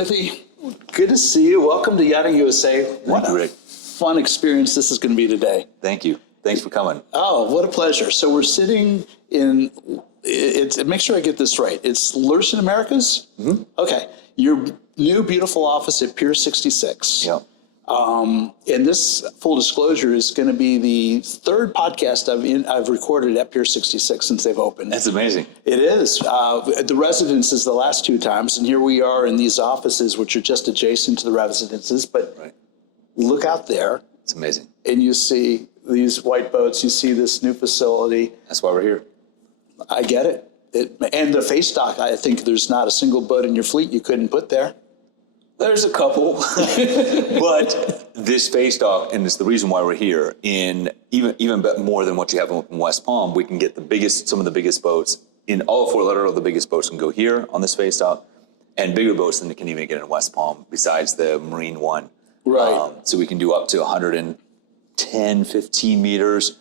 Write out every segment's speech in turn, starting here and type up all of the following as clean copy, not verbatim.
Timothy, good to see you. Welcome to Yachting USA. What a fun experience this is going to be today. Thank you. Thanks for coming. Oh, what a pleasure. So we're sitting in, make sure I get this right. It's Lürssen Americas? Mm-hmm. Okay. Your new beautiful office at Pier 66. Yeah. And this, full disclosure, is going to be the third podcast I've recorded at Pier 66 since they've opened. That's amazing. It is. The residences the last two times, and here we are in these offices, which are just adjacent to the residences. But look out there. It's amazing. And you see these white boats. You see this new facility. That's why we're here. I get it. And the face dock, I think there's not a single boat in your fleet you couldn't put there. There's a couple, but this face dock, and it's the reason why we're here, in even more than what you have in West Palm, we can get some of the biggest boats in all of Fort Lauderdale. The biggest boats can go here on this face dock, and bigger boats than they can even get in West Palm, besides the Marine one. Right. So we can do up to 110, 15 meters.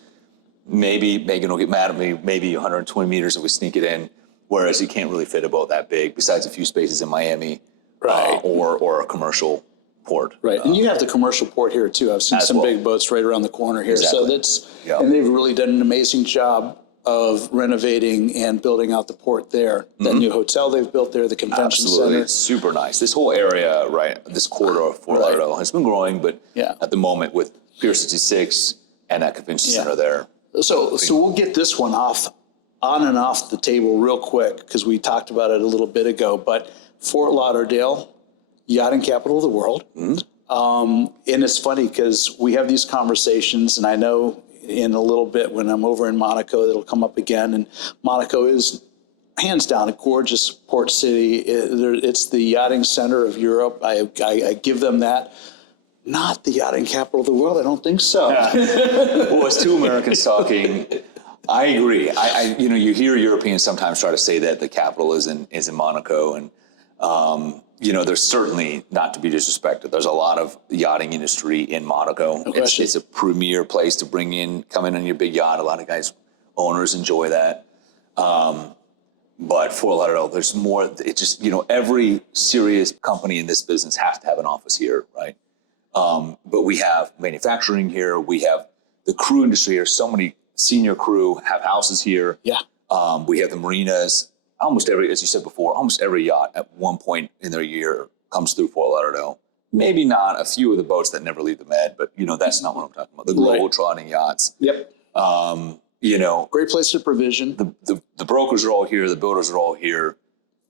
Maybe Megan will get mad at me, maybe 120 meters if we sneak it in, whereas you can't really fit a boat that big, besides a few spaces in Miami. Right. Or a commercial port. Right. And you have the commercial port here too. I've seen some big boats right around the corner here. Exactly. So and they've really done an amazing job of renovating and building out the port there. That new hotel they've built there, the convention center. It's super nice. This whole area, this corridor of Fort Lauderdale has been growing, but at the moment with Pier 66 and that convention center there. So we'll get this one on and off the table real quick, because we talked about it a little bit ago, but Fort Lauderdale, yachting capital of the world. Mm-hmm. And it's funny because we have these conversations, and I know in a little bit when I'm over in Monaco, it'll come up again. And Monaco is hands down a gorgeous port city. It's the yachting center of Europe. I give them that. Not the yachting capital of the world. I don't think so. Well, as two Americans talking, I agree. You hear Europeans sometimes try to say that the capital is in Monaco, and there's certainly, not to be disrespected, there's a lot of yachting industry in Monaco. It's a premier place to come in on your big yacht. A lot of owners enjoy that. But Fort Lauderdale, there's more. It's just, every serious company in this business has to have an office here, right? But we have manufacturing here. We have the crew industry here. So many senior crew have houses here. Yeah. We have the marinas. As you said before, almost every yacht at one point in their year comes through Fort Lauderdale. Maybe not a few of the boats that never leave the Med, but that's not what I'm talking about. The globe-trotting yachts. Yep. Great place to provision. The brokers are all here. The builders are all here,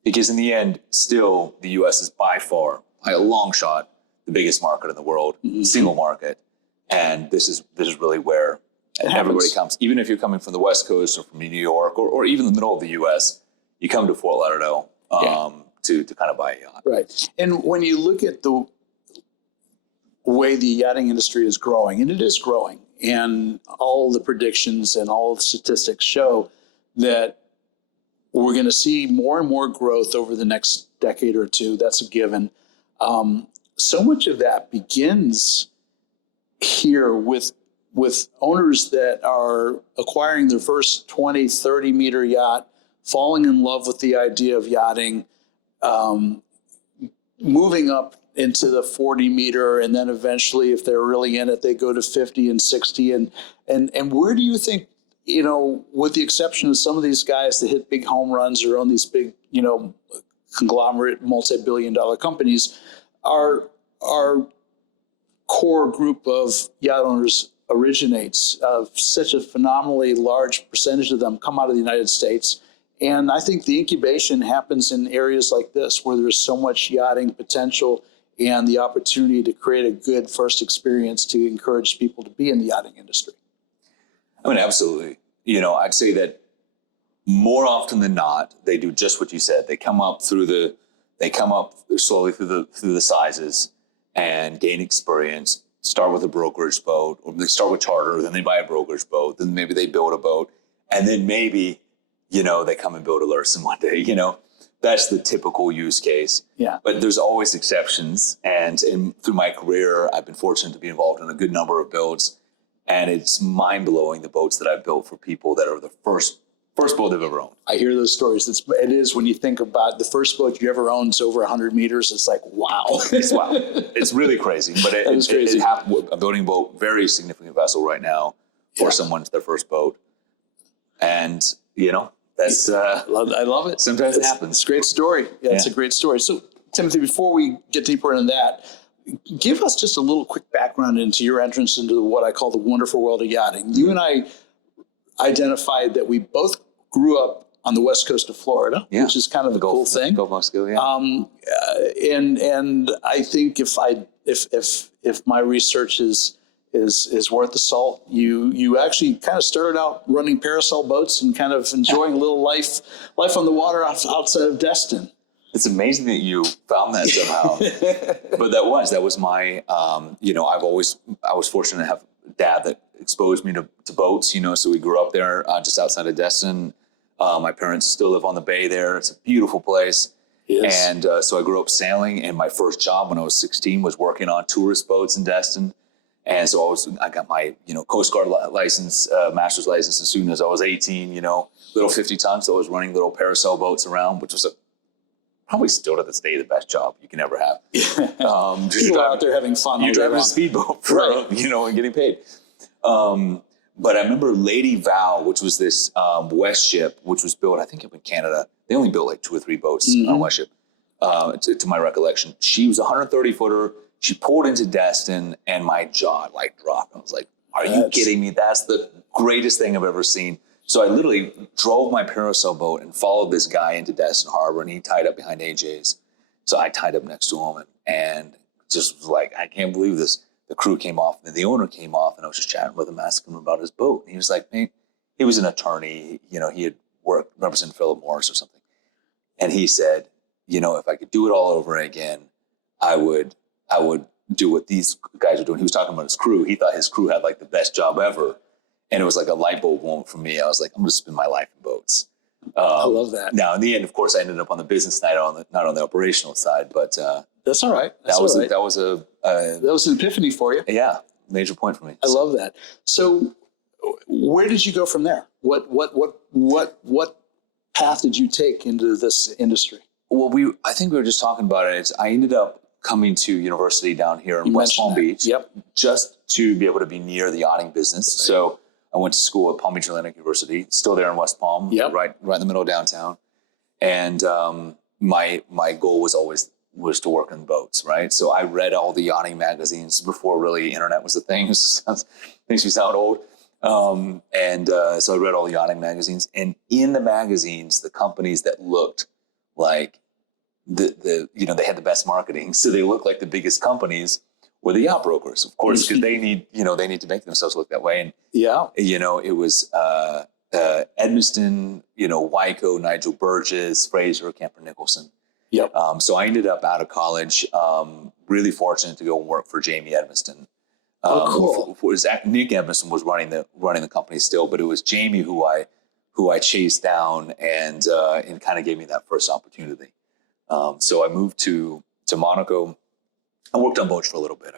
because in the end, still the U.S. is by far, by a long shot, the biggest market in the world, single market, and this is really where everybody comes. Even if you're coming from the West Coast or from New York or even the middle of the U.S., you come to Fort Lauderdale to kind of buy a yacht. Right. And when you look at the way the yachting industry is growing, and it is growing, and all the predictions and all the statistics show that we're going to see more and more growth over the next decade or two. That's a given. So much of that begins here with owners that are acquiring their first 20, 30 meter yacht, falling in love with the idea of yachting, moving up into the 40 meter, and then eventually, if they're really in it, they go to 50 and 60. And where do you think, with the exception of some of these guys that hit big home runs or own these big, conglomerate, multi-billion-dollar companies, our core group of yacht owners originates? Such a phenomenally large percentage of them come out of the United States. And I think the incubation happens in areas like this, where there's so much yachting potential and the opportunity to create a good first experience to encourage people to be in the yachting industry. I mean, absolutely. I'd say that more often than not, they do just what you said. They come up slowly through the sizes and gain experience. Start with a brokerage boat, or they start with charter, then they buy a brokerage boat, then maybe they build a boat, and then maybe they come and build a Lurssen one day. That's the typical use case. Yeah. But there's always exceptions. And through my career, I've been fortunate to be involved in a good number of builds. And it's mind-blowing, the boats that I've built for people that are the first First boat they've ever owned. I hear those stories. It is when you think about the first boat you ever owned is over 100 meters. It's like, wow. It's wow. It's really crazy. But That is crazy. I'm building a boat, very significant vessel right now for someone's their first boat. And, that's... I love it. Sometimes it happens. It's a great story. Yeah, it's a great story. So, Timothy, before we get deeper into that, give us just a little quick background into your entrance into what I call the wonderful world of yachting. You and I identified that we both grew up on the west coast of Florida, which is kind of a cool thing. Gulf of Mexico, yeah. And I think if my research is worth the salt, you actually kind of started out running parasail boats and kind of enjoying a little life on the water outside of Destin. It's amazing that you found that somehow. But that was my, I was fortunate to have a dad that exposed me to boats, so we grew up there just outside of Destin. My parents still live on the bay there. It's a beautiful place. Yes. And so I grew up sailing, and my first job when I was 16 was working on tourist boats in Destin. And so I got my, Coast Guard license, master's license as soon as I was 18, little 50 tons. So I was running little parasail boats around, which was probably still to this day the best job you can ever have. People out there having fun. You're driving a speedboat and getting paid. But I remember Lady Val, which was this West ship, which was built, I think, up in Canada. They only built like 2 or 3 boats on West ship, to my recollection. She was a 130-footer. She pulled into Destin, and my jaw dropped. I was like, are you kidding me? That's the greatest thing I've ever seen. So I literally drove my parasail boat and followed this guy into Destin Harbor, and he tied up behind AJ's. So I tied up next to him and just was like, I can't believe this. The crew came off, and then the owner came off, and I was just chatting with him, asking him about his boat. And he was like, man, he was an attorney. He had worked, represented Philip Morris or something. And he said, if I could do it all over again, I would do what these guys are doing. He was talking about his crew. He thought his crew had like the best job ever. And it was like a light bulb moment for me. I was like, I'm going to spend my life in boats. I love that. Now, in the end, of course, I ended up on the business side, not on the operational side, but that's all right. That was an epiphany for you. Yeah, major point for me. I love that. So, where did you go from there? What path did you take into this industry? Well, I think we were just talking about it. I ended up coming to university down here in West Palm Beach, just to be able to be near the yachting business. Right. So I went to school at Palm Beach Atlantic University, still there in West Palm, right in the middle of downtown. And my goal was to work in boats, right? So I read all the yachting magazines before really internet was a thing. Makes me sound old. So I read all the yachting magazines, and in the magazines, the companies that looked like they had the best marketing, so they looked like the biggest companies were the yacht brokers, of course, because they need to make themselves look that way. And it was Edmiston, Wyco, Nigel Burgess, Fraser, Camper Nicholson. Yep. So I ended up out of college, really fortunate to go and work for Jamie Edmiston. Cool. Nick Edmiston was running the company still, but it was Jamie who I chased down and kind of gave me that first opportunity. So I moved to Monaco. I worked on boats for a little bit.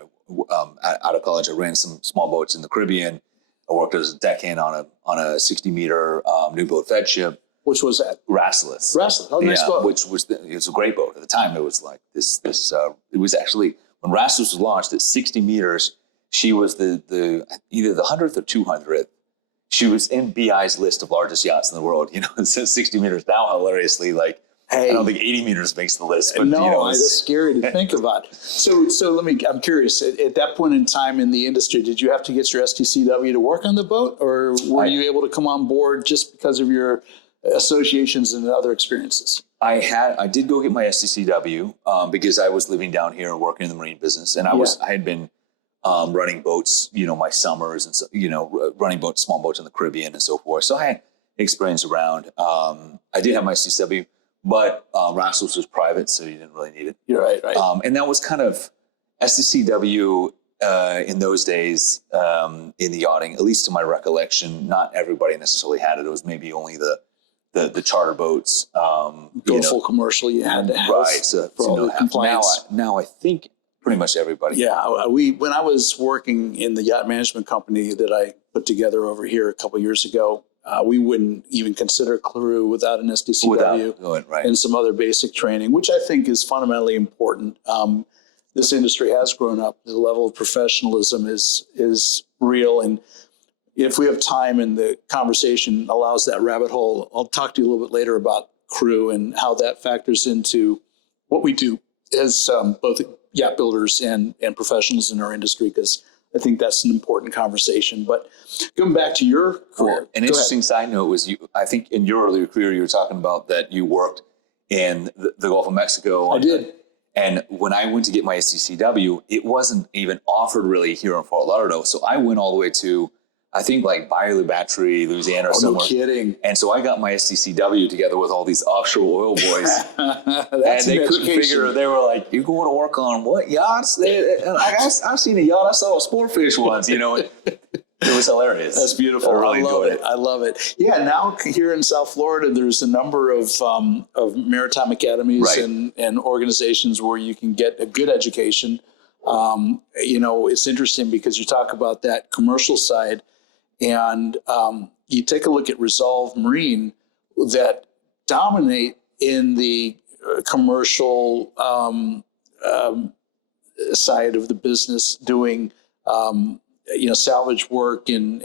Out of college, I ran some small boats in the Caribbean. I worked as a deckhand on a 60-meter new boat fed ship. Which was that? Rassless. Oh, nice boat. Which was it was a great boat at the time. It was like this. It was actually when Rassless was launched at 60 meters. She was the either the 100th or 200th. She was in BI's list of largest yachts in the world. It says 60 meters now. Hilariously, I don't think 80 meters makes the list. But, that's scary to think about. So I'm curious, at that point in time in the industry, did you have to get your STCW to work on the boat, or were you able to come on board just because of your associations and other experiences? I did go get my STCW because I was living down here and working in the marine business, and I had been running boats, my summers and running boats, small boats in the Caribbean and so forth. So I had experience around. I did have my STCW. But Rassless was private, so you didn't really need it. You're right. And that was kind of STCW in those days in the yachting, at least to my recollection. Not everybody necessarily had it. It was maybe only the charter boats. Go full commercial, you had to have. Right. So compliance. Now I think pretty much everybody. Yeah. When I was working in the yacht management company that I put together over here a couple of years ago, we wouldn't even consider crew without an SDCW Without going, right. and some other basic training, which I think is fundamentally important. This industry has grown up. The level of professionalism is real. And if we have time and the conversation allows that rabbit hole, I'll talk to you a little bit later about crew and how that factors into what we do as both yacht builders and professionals in our industry, because I think that's an important conversation. But going back to your career. An interesting side note was I think in your earlier career, you were talking about that you worked in the Gulf of Mexico. I did. And when I went to get my SDCW, it wasn't even offered really here in Fort Lauderdale. So I went all the way to, I think, like Bayou Battery, Louisiana or somewhere. No kidding. And so I got my SDCW together with all these offshore oil boys. That's and they couldn't figure, they were like, you're going to work on what yachts? I've seen a yacht. I saw a sportfish once, you know. It was hilarious. That's beautiful. I really love it. I love it. Yeah, now here in South Florida, there's a number of maritime academies Right. and organizations where you can get a good education. You know, it's interesting because you talk about that commercial side, and you take a look at Resolve Marine that dominate in the commercial side of the business, doing you know, salvage work and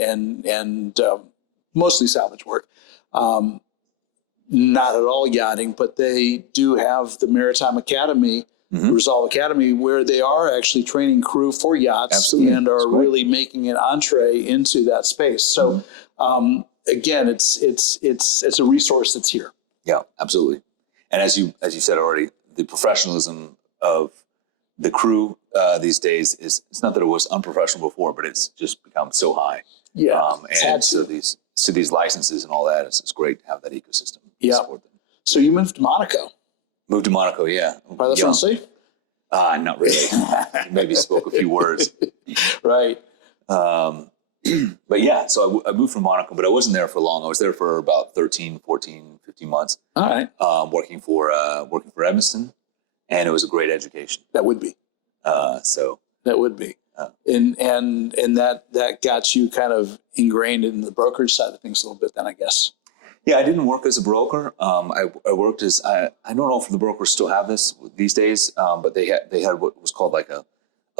mostly salvage work. Not at all yachting, but they do have the Maritime Academy, Resolve Academy, where they are actually training crew for yachts. Absolutely. And are really making an entree into that space. So again, it's a resource that's here. Yeah, absolutely. And as you said already, the professionalism of the crew these days it's not that it was unprofessional before, but it's just become so high. Yeah. And so these licenses and all that, it's great to have that ecosystem. Yeah. Support them. So you moved to Monaco. Moved to Monaco, yeah. By the Francais? Not really. Maybe spoke a few words. Right. But yeah, so I moved from Monaco, but I wasn't there for long. I was there for about 13, 14, 15 months. All right. Working for Evanston, and it was a great education. That would be. That would be. And that got you kind of ingrained in the brokerage side of things a little bit then, I guess. Yeah, I didn't work as a broker. I worked as, I don't know if the brokers still have this these days, but they had what was called like a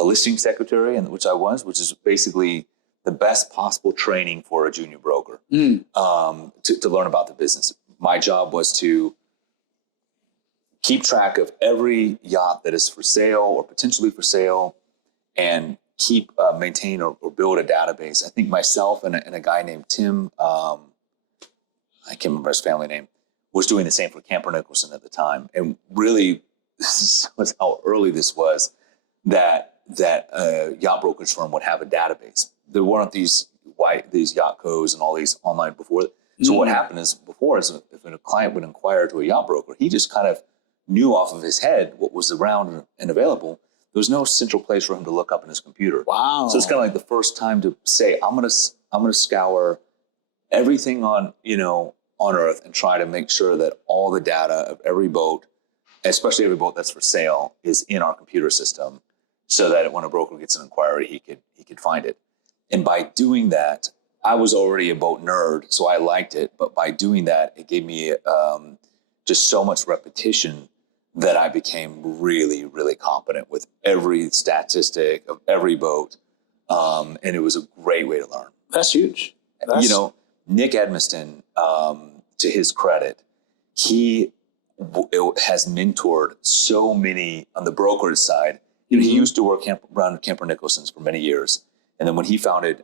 listing secretary, and which is basically the best possible training for a junior broker to learn about the business. My job was to keep track of every yacht that is for sale or potentially for sale, and maintain or build a database. I think myself and a guy named Tim, I can't remember his family name, was doing the same for Camper Nicholson at the time. And really, this was how early this was, that a yacht brokerage firm would have a database. There weren't these yacht codes and all these online before. So what happened is if a client would inquire to a yacht broker, he just kind of knew off of his head what was around and available. There was no central place for him to look up in his computer. Wow. So it's kind of like the first time to say, I'm gonna scour everything on Earth and try to make sure that all the data of every boat, especially every boat that's for sale, is in our computer system, so that when a broker gets an inquiry, he could find it. And by doing that, I was already a boat nerd, so I liked it. But by doing that, it gave me just so much repetition that I became really, really competent with every statistic of every boat. And it was a great way to learn. That's huge. Nick Edmiston, to his credit, he has mentored so many on the brokerage side. He used to work around Camper Nicholson's for many years. And then when he founded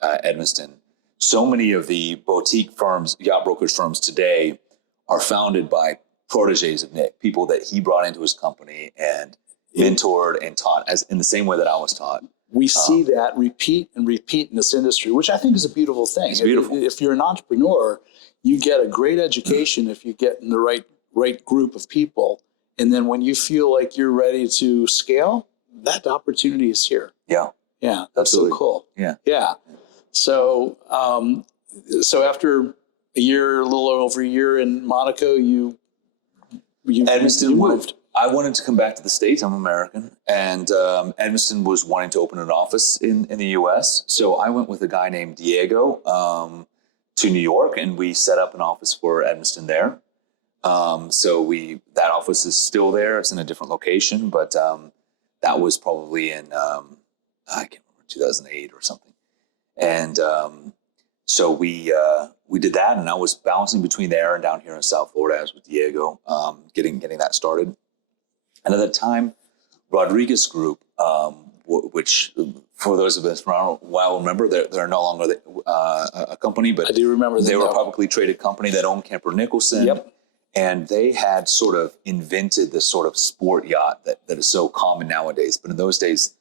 Edmiston, so many of the boutique firms, yacht brokerage firms today, are founded by proteges of Nick, people that he brought into his company and mentored and taught, as in the same way that I was taught. We see that repeat and repeat in this industry, which I think is a beautiful thing. It's beautiful. If you're an entrepreneur, you get a great education if you get in the right group of people. And then when you feel like you're ready to scale, that opportunity is here. Yeah. Yeah. That's so cool. Yeah. Yeah. So, so after a little over a year in Monaco, you moved. I wanted to come back to the States. I'm American. And Edmiston was wanting to open an office in the U.S. So I went with a guy named Diego to New York, and we set up an office for Edmiston there. So that office is still there. It's in a different location, but that was probably in I can't remember, 2008 or something. And so we did that, and I was bouncing between there and down here in South Florida as with Diego, getting that started. And at that time, Rodriguez Group, which for those of us around a while remember, they're no longer a company, but I do remember they were a publicly traded company that owned Camper Nicholson. Yep. And they had sort of invented this sort of sport yacht that is so common nowadays. But in those days,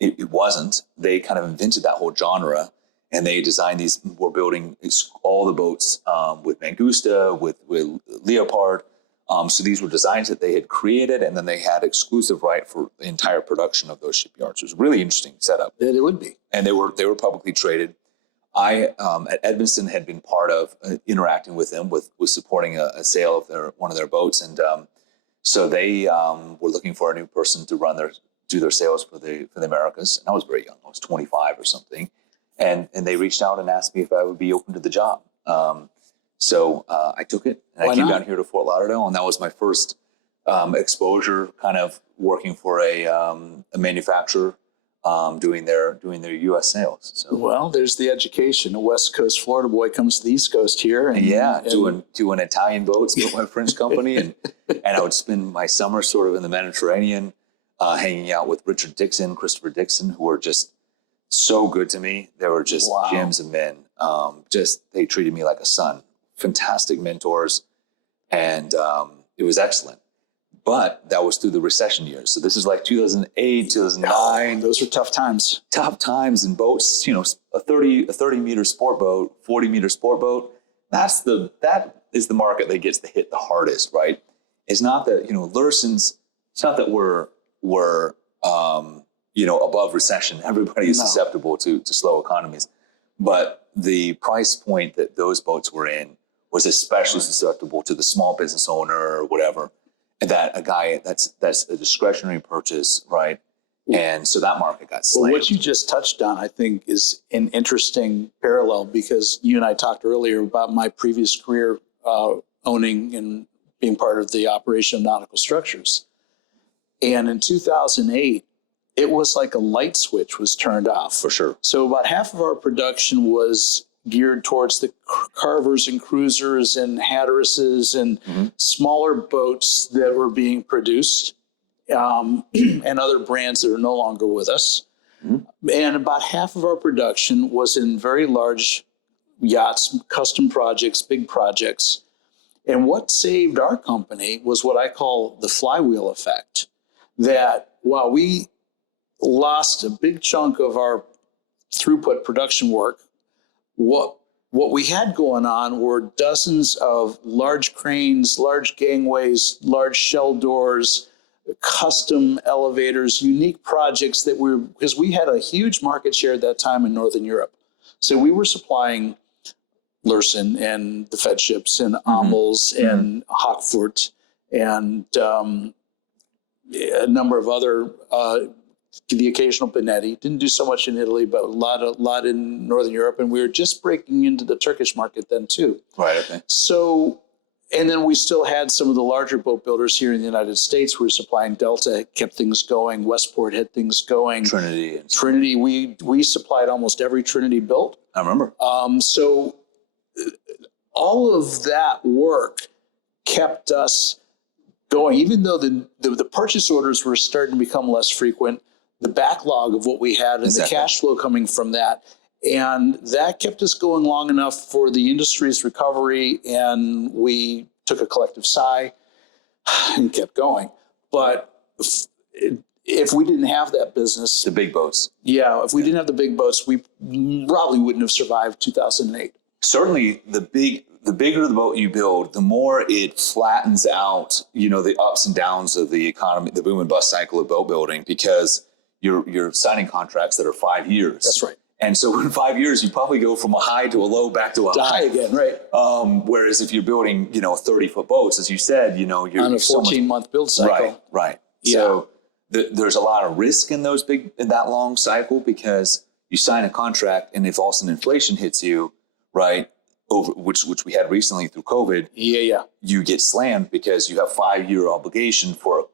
it wasn't. They kind of invented that whole genre, and they designed these. We're building all the boats with Mangusta, with Leopard. So these were designs that they had created, and then they had exclusive right for the entire production of those shipyards. It was a really interesting setup. Yeah, it would be. And they were publicly traded. I at Edmiston had been part of interacting with them with supporting a sale of one of their boats, and so they were looking for a new person to do their sales for the Americas. And I was very young; I was 25 or something, and they reached out and asked me if I would be open to the job. So I took it, and I came down here to Fort Lauderdale, and that was my first exposure, kind of working for a manufacturer. Doing their U.S. sales. So. Well, there's the education. A West Coast Florida boy comes to the East Coast here, and doing Italian boats with my French company, and I would spend my summer sort of in the Mediterranean, hanging out with Christopher Dixon, who were just so good to me. They were just gems of men. They treated me like a son. Fantastic mentors, and it was excellent. But that was through the recession years. So this is like 2008, 2009. Those were tough times. Tough times in boats. A 30 meter sport boat, 40 meter sport boat. That is the market that gets hit the hardest, right? It's not that Lurssens. It's not that we're above recession. Everybody is susceptible to slow economies, but the price point that those boats were in was especially susceptible to the small business owner or whatever. That a guy that's a discretionary purchase, right? And so that market got slammed. Well, what you just touched on, I think, is an interesting parallel, because you and I talked earlier about my previous career owning and being part of the operation of nautical structures. And in 2008, it was like a light switch was turned off. For sure. So about half of our production was geared towards the carvers and cruisers and hatteresses and smaller boats that were being produced, and other brands that are no longer with us. And about half of our production was in very large yachts, custom projects, big projects. And what saved our company was what I call the flywheel effect, that while we lost a big chunk of our throughput production work, what we had going on were dozens of large cranes, large gangways, large shell doors, custom elevators, unique projects because we had a huge market share at that time in Northern Europe. So we were supplying Lurssen and the Fed ships and Amels and Hockfort and a number of other the occasional Benetti. Didn't do so much in Italy, but a lot in Northern Europe, and we were just breaking into the Turkish market then too. Right. Okay. So, and then we still had some of the larger boat builders here in the United States. We were supplying Delta, kept things going. Westport had things going. Trinity. We supplied almost every Trinity built. I remember. So all of that work kept us going, even though the purchase orders were starting to become less frequent. The backlog of what we had and the cash flow coming from that. And that kept us going long enough for the industry's recovery. And we took a collective sigh and kept going. But if we didn't have that business, the big boats. Yeah. If we didn't have the big boats, we probably wouldn't have survived 2008. Certainly the bigger the boat you build, the more it flattens out, the ups and downs of the economy, the boom and bust cycle of boat building, because you're signing contracts that are 5 years. That's right. And so in 5 years, you probably go from a high to a low back to a high again, right? Whereas if you're building, 30-foot boats, as you said, you're on a 14-month build cycle. Right. Yeah. So there's a lot of risk in that long cycle, because you sign a contract, and if all of a sudden inflation hits you, right, over which we had recently through COVID, you get slammed because you have 5-year obligation for a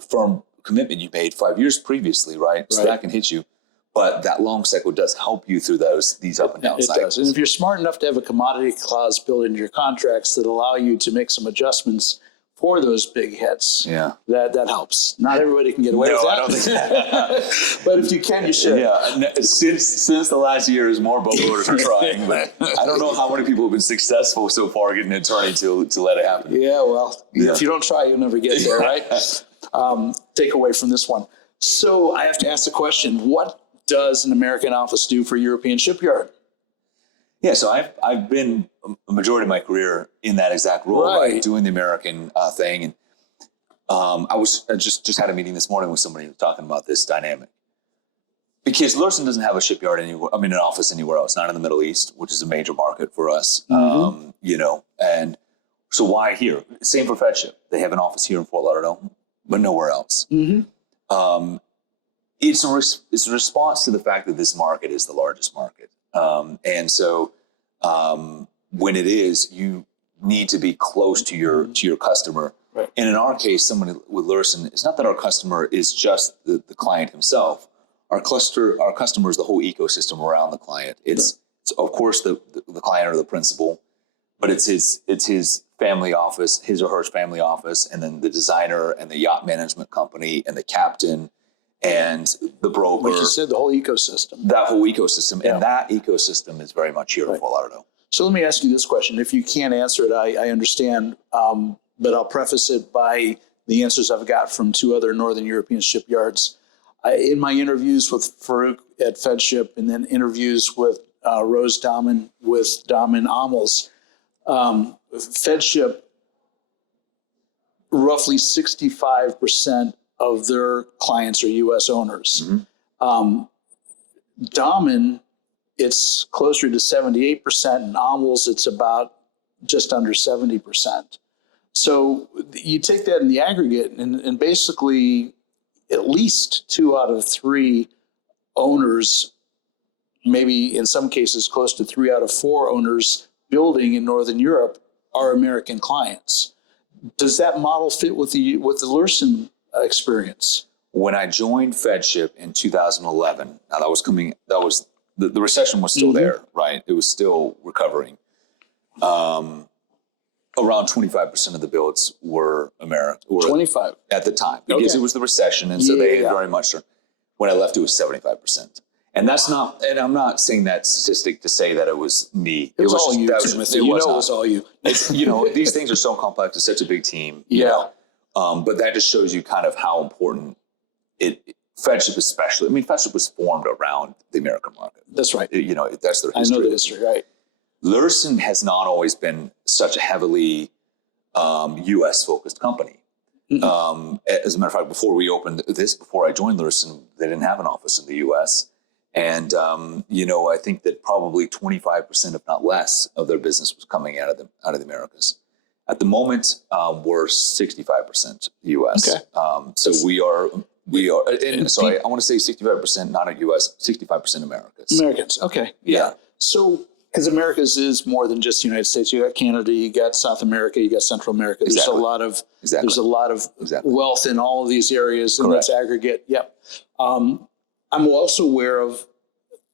firm commitment you made 5 years previously, right? So that can hit you. But that long cycle does help you through these up and down cycles. It does. And if you're smart enough to have a commodity clause built into your contracts that allow you to make some adjustments for those big hits, that helps. Not everybody can get away with that. I don't think but if you can, you should. Yeah. Since the last year, more boat builders are trying, but I don't know how many people have been successful so far getting an attorney to let it happen. Yeah, well, if you don't try, you'll never get there, right? Take away from this one. So I have to ask the question, what does an American office do for a European shipyard? Yeah, so I've been a majority of my career in that exact role, right? Doing the American thing. And I just had a meeting this morning with somebody talking about this dynamic. Because Lurssen doesn't have a shipyard anywhere, an office anywhere else, not in the Middle East, which is a major market for us, and so why here? Same for FedShip. They have an office here in Fort Lauderdale, but nowhere else. It's a response to the fact that this market is the largest market. And so when it is, you need to be close to your customer. Right. And in our case, someone with Lurssen, it's not that our customer is just the client himself. Our customer is the whole ecosystem around the client. It's of course the client or the principal, but it's his family office, his or her family office, and then the designer and the yacht management company and the captain and the broker. Like you said, the whole ecosystem. That whole ecosystem. Yeah. And that ecosystem is very much here in Fort Lauderdale. So let me ask you this question. If you can't answer it, I understand, but I'll preface it by the answers I've got from 2 other Northern European shipyards. In my interviews with Farouk at FedShip and then interviews with Rose Dahmen with Dahmen Amels, FedShip, roughly 65% of their clients are U.S. owners. Dahmen, it's closer to 78%, and Amels, it's about just under 70%. So you take that in the aggregate, and basically at least 2 out of 3 owners, maybe in some cases close to 3 out of 4 owners building in Northern Europe are American clients. Does that model fit with the Lurssen experience? When I joined FedShip in 2011, now the recession was still there, right? It was still recovering. Around 25% of the builds were American. 25 at the time, because it was the recession, and so they had very much. When I left, it was 75%, and that's not. And I'm not saying that statistic to say that it was me. It was all you, Timothy. It was all you. These things are so complex. It's such a big team. But that just shows you kind of how important FedShip especially. FedShip was formed around the American market. That's right. That's their history. I know the history, right? Lurssen has not always been such a heavily U.S.-focused company. As a matter of fact, before I joined Lurssen, they didn't have an office in the U.S. And, I think that probably 25%, if not less, of their business was coming out of the Americas. At the moment, we're 65% U.S. Okay. So we are, and sorry, I want to say 65% not a U.S., 65% Americas. Americans, okay. Yeah. So, because Americas is more than just the United States. You got Canada, you got South America, you got Central America. There's a lot of wealth in all of these areas, and that's aggregate. Yep. I'm also aware of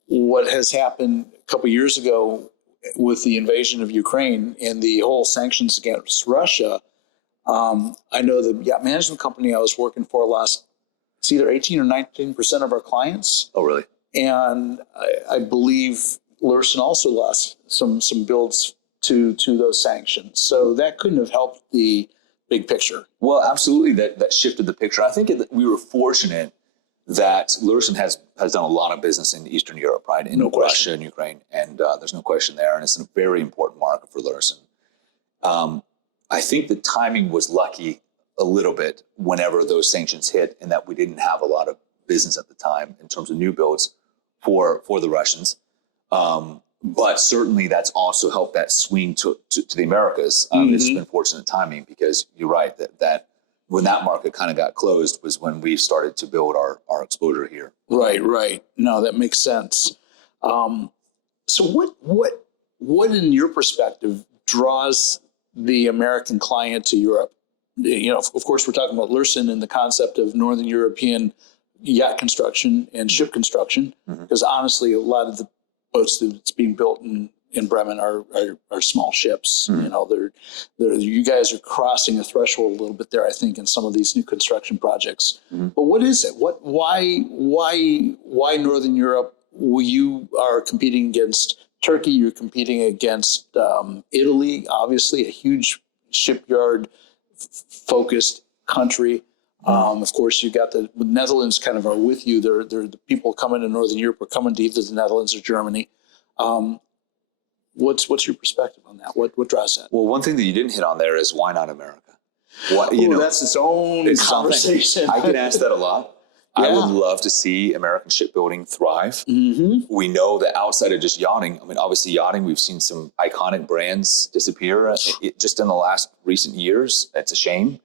what has happened a couple years ago with the invasion of Ukraine and the whole sanctions against Russia. I know the yacht management company I was working for lost, it's either 18 or 19% of our clients. Oh, really? And I believe Lurssen also lost some builds to those sanctions. So that couldn't have helped the big picture. Well, absolutely. That shifted the picture. I think that we were fortunate that Lurssen has done a lot of business in Eastern Europe, right? In Russia and Ukraine. And there's no question there. And it's a very important market for Lurssen. I think the timing was lucky a little bit whenever those sanctions hit, and that we didn't have a lot of business at the time in terms of new builds for the Russians. But certainly that's also helped that swing to the Americas. It's been fortunate timing, because you're right that when that market kind of got closed was when we started to build our exposure here. Right. No, that makes sense. So what what in your perspective draws the American client to Europe? You know, of course, we're talking about Lurssen and the concept of Northern European yacht construction and ship construction, because honestly, a lot of the boats that's being built in Bremen are small ships. You know, you guys are crossing a threshold a little bit there, I think, in some of these new construction projects. But what is it? Why Northern Europe? You are competing against Turkey. You're competing against Italy, obviously a huge shipyard focused country. Of course, you got the Netherlands kind of are with you. They're the people coming to Northern Europe are coming to either the Netherlands or Germany. What's your perspective on that? What drives that? Well, one thing that you didn't hit on there is why not America? That's its own conversation. I get asked that a lot. Yeah. I would love to see American shipbuilding thrive. We know that outside of just yachting, I mean, obviously yachting, we've seen some iconic brands disappear just in the last recent years. That's a shame.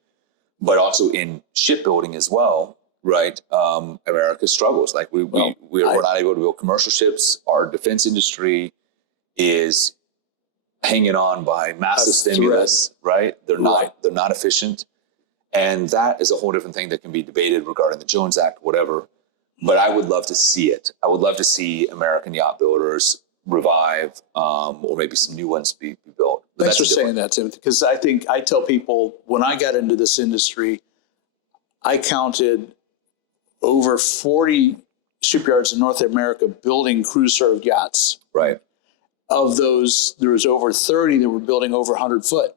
But also in shipbuilding as well, right? America struggles. Like we're not able to build commercial ships. Our defense industry is hanging on by massive stimulus, right? They're not efficient. And that is a whole different thing that can be debated regarding the Jones Act, whatever. But I would love to see it. I would love to see American yacht builders revive, or maybe some new ones be built. But thanks for saying that, Timothy, because I tell people when I got into this industry, I counted over 40 shipyards in North America building cruise-served yachts. Right. Of those, there was over 30 that were building over 100 foot.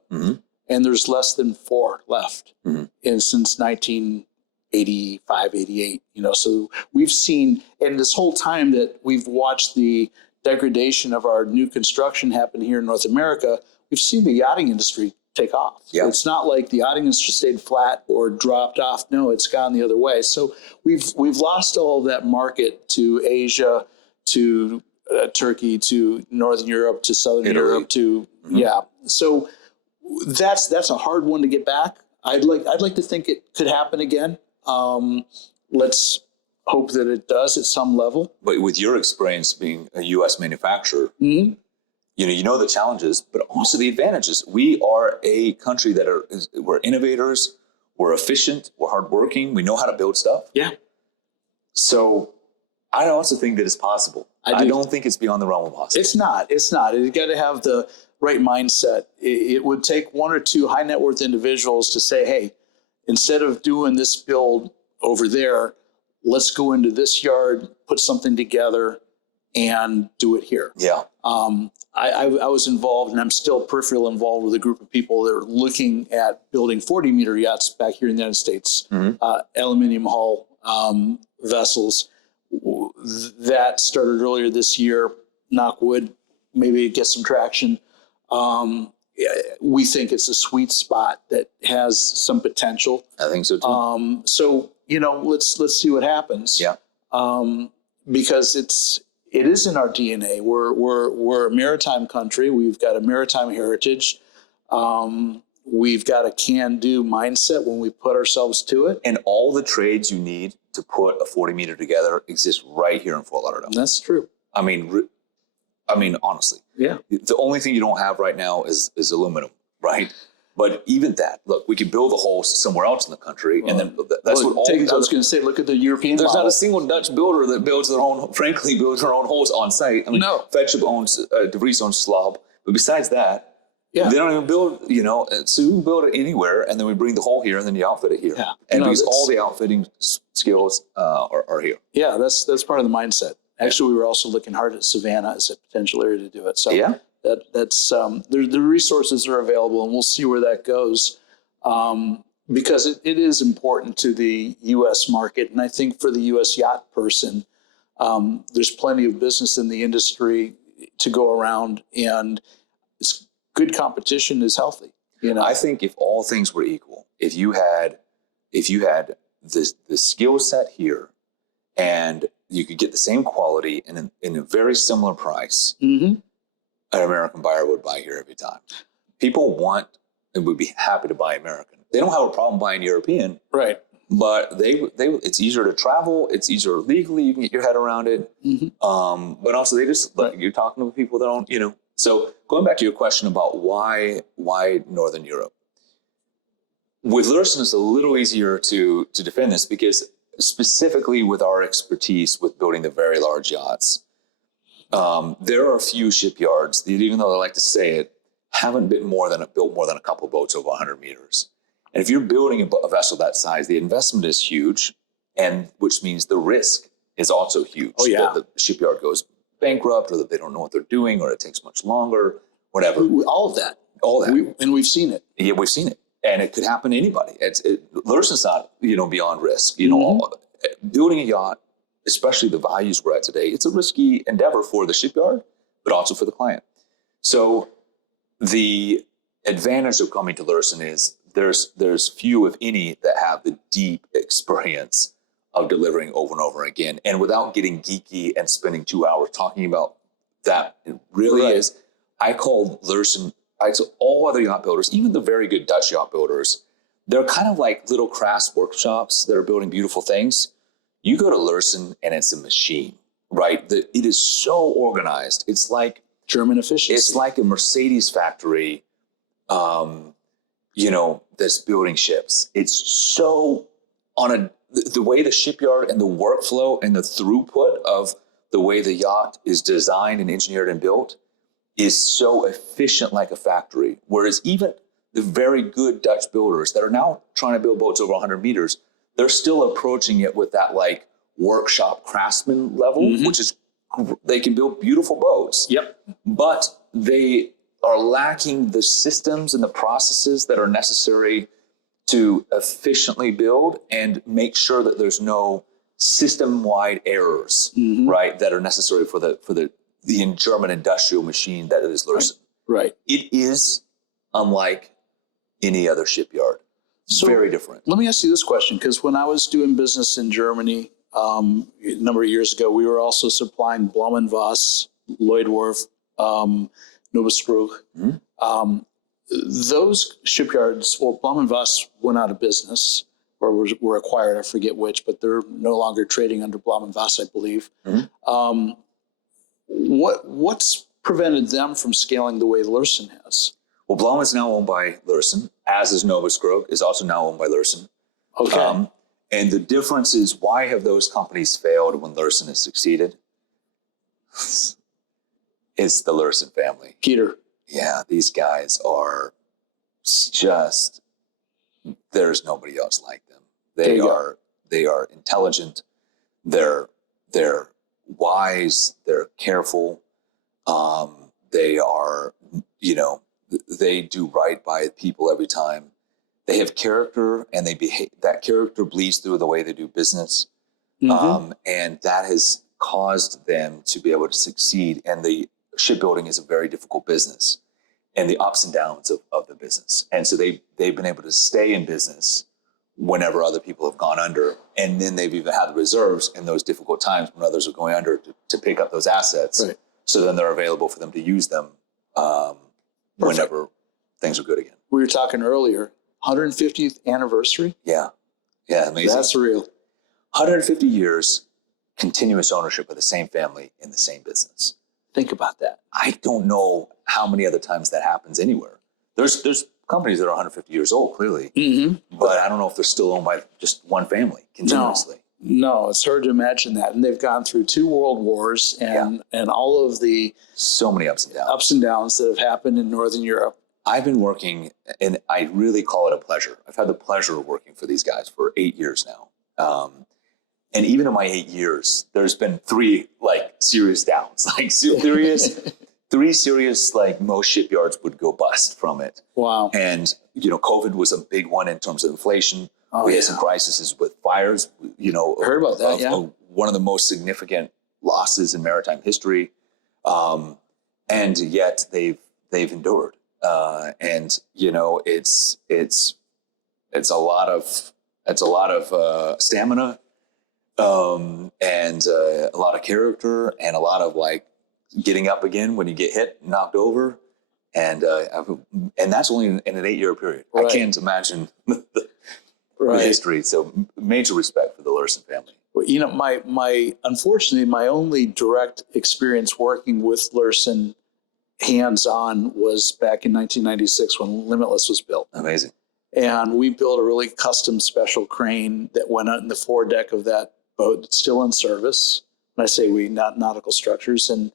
And there's less than 4 left. And since 1985, 88, you know, so we've seen, and this whole time that we've watched the degradation of our new construction happen here in North America, we've seen the yachting industry take off. Yeah. It's not like the yachting industry stayed flat or dropped off. No, it's gone the other way. So we've lost all of that market to Asia, to Turkey, to Northern Europe, to Southern Europe, to So that's a hard one to get back. I'd like to think it could happen again. Let's hope that it does at some level. But with your experience being a U.S. manufacturer, you know the challenges, but also the advantages. We are a country we're innovators, we're efficient, we're hardworking, we know how to build stuff. Yeah. So I also think that it's possible. I don't think it's beyond the realm of possible. It's not. You got to have the right mindset. It would take 1 or 2 high net worth individuals to say, hey, instead of doing this build over there, let's go into this yard, put something together, and do it here. Yeah. I was involved, and I'm still peripheral involved with a group of people that are looking at building 40-meter yachts back here in the United States, aluminum hull vessels. That started earlier this year. Knock wood, maybe it gets some traction. We think it's a sweet spot that has some potential. I think so too. So let's see what happens. Yeah. Because it is in our DNA. We're a maritime country. We've got a maritime heritage. We've got a can-do mindset when we put ourselves to it. And all the trades you need to put a 40-meter together exist right here in Fort Lauderdale. That's true. I mean, honestly. Yeah. The only thing you don't have right now is aluminum, right? But even that, look, we could build a hull somewhere else in the country, and then that's what all. I was going to say, look at the European. There's not a single Dutch builder that builds their own hulls on site. I mean, Fetchup owns, De Vries owns Slob, but besides that, they don't even build. So we can build it anywhere, and then we bring the hull here, and then you outfit it here. Yeah, and because all the outfitting skills are here. Yeah, that's part of the mindset. Actually, we were also looking hard at Savannah as a potential area to do it. So that's the resources are available, and we'll see where that goes, because it is important to the U.S. market, and I think for the U.S. yacht person, there's plenty of business in the industry to go around, and it's good competition is healthy. I think if all things were equal, if you had the skill set here, and you could get the same quality in a very similar price, an American buyer would buy here every time. People want and would be happy to buy American. They don't have a problem buying European. Right. But it's easier to travel. It's easier legally. You can get your head around it. But also you're talking to people that don't, So going back to your question about why Northern Europe, with Lurssen, it's a little easier to defend this because specifically with our expertise with building the very large yachts, there are a few shipyards that, even though they like to say it, haven't built more than a couple boats over 100 meters. And if you're building a vessel that size, the investment is huge, and which means the risk is also huge. Oh, yeah. That the shipyard goes bankrupt, or that they don't know what they're doing, or it takes much longer, whatever. All of that. All that. And we've seen it. Yeah, we've seen it. And it could happen to anybody. Lurssen's not, beyond risk. Building a yacht, especially the values we're at today, it's a risky endeavor for the shipyard, but also for the client. So the advantage of coming to Lurssen is there's few, if any, that have the deep experience of delivering over and over again. And without getting geeky and spending 2 hours talking about that, it really is. I call Lurssen, all other yacht builders, even the very good Dutch yacht builders, they're kind of like little crafts workshops that are building beautiful things. You go to Lurssen and it's a machine, right? It is so organized. It's like German efficiency. It's like a Mercedes factory, that's building ships. It's so the way the shipyard and the workflow and the throughput of the way the yacht is designed and engineered and built is so efficient, like a factory. Whereas even the very good Dutch builders that are now trying to build boats over 100 meters, they're still approaching it with that like workshop craftsman level, which is, they can build beautiful boats. Yep. But they are lacking the systems and the processes that are necessary to efficiently build and make sure that there's no system-wide errors, right, that are necessary for the German industrial machine that is Lurssen. Right. It is unlike any other shipyard. So very different. Let me ask you this question, because when I was doing business in Germany a number of years ago, we were also supplying Blohm & Voss, Lloyd Wharf, Nobelsbruch. Those shipyards, well, Blohm & Voss went out of business or were acquired, I forget which, but they're no longer trading under Blohm & Voss, I believe. What's prevented them from scaling the way Lurssen has? Well, Blohm is now owned by Lurssen, as is Nobelsbruch is also now owned by Lurssen. Okay. And the difference is, why have those companies failed when Lurssen has succeeded? It's the Lurssen family. Peter. Yeah, these guys are just, there's nobody else like them. They are intelligent. They're wise. They're careful. They are, they do right by people every time. They have character, and they behave. That character bleeds through the way they do business, and that has caused them to be able to succeed. And the shipbuilding is a very difficult business, and the ups and downs of the business. And so they've been able to stay in business whenever other people have gone under, and then they've even had the reserves in those difficult times when others are going under to pick up those assets. Right. So then they're available for them to use them whenever things are good again. We were talking earlier, 150th anniversary. Yeah, amazing. That's real. 150 years, continuous ownership of the same family in the same business. Think about that. I don't know how many other times that happens anywhere. There's companies that are 150 years old, clearly, but I don't know if they're still owned by just one family continuously. No, it's hard to imagine that. And they've gone through 2 world wars and all of the so many ups and downs that have happened in Northern Europe. I've been working, and I really call it a pleasure. I've had the pleasure of working for these guys for 8 years now. And even in my 8 years, there's been 3 serious downs, three serious, most shipyards would go bust from it. Wow. And, COVID was a big one in terms of inflation. We had some crises with fires, heard about that, one of the most significant losses in maritime history. And yet they've endured. And it's a lot of stamina, and a lot of character, and a lot of getting up again when you get hit, knocked over, and that's only in an 8-year period. Right. I can't imagine the history. So major respect for the Lurssen family. Well, unfortunately, my only direct experience working with Lurssen hands-on was back in 1996 when Limitless was built. Amazing. And we built a really custom special crane that went out in the foredeck of that boat. It's still in service. And I say we, not nautical structures. And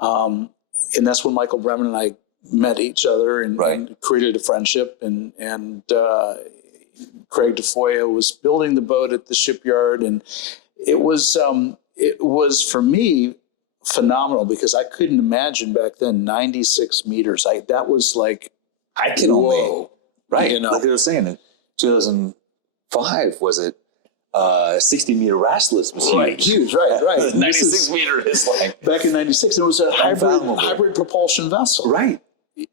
that's when Michael Bremen and I met each other and created a friendship. And Craig DeFoya was building the boat at the shipyard. And it was for me phenomenal because I couldn't imagine back then 96 meters. That was like, I can only, right. You know, like I was saying, in 2005, was it 60-meter rashless was huge, right. 96-meter is like back in 96. It was a hybrid propulsion vessel. Right.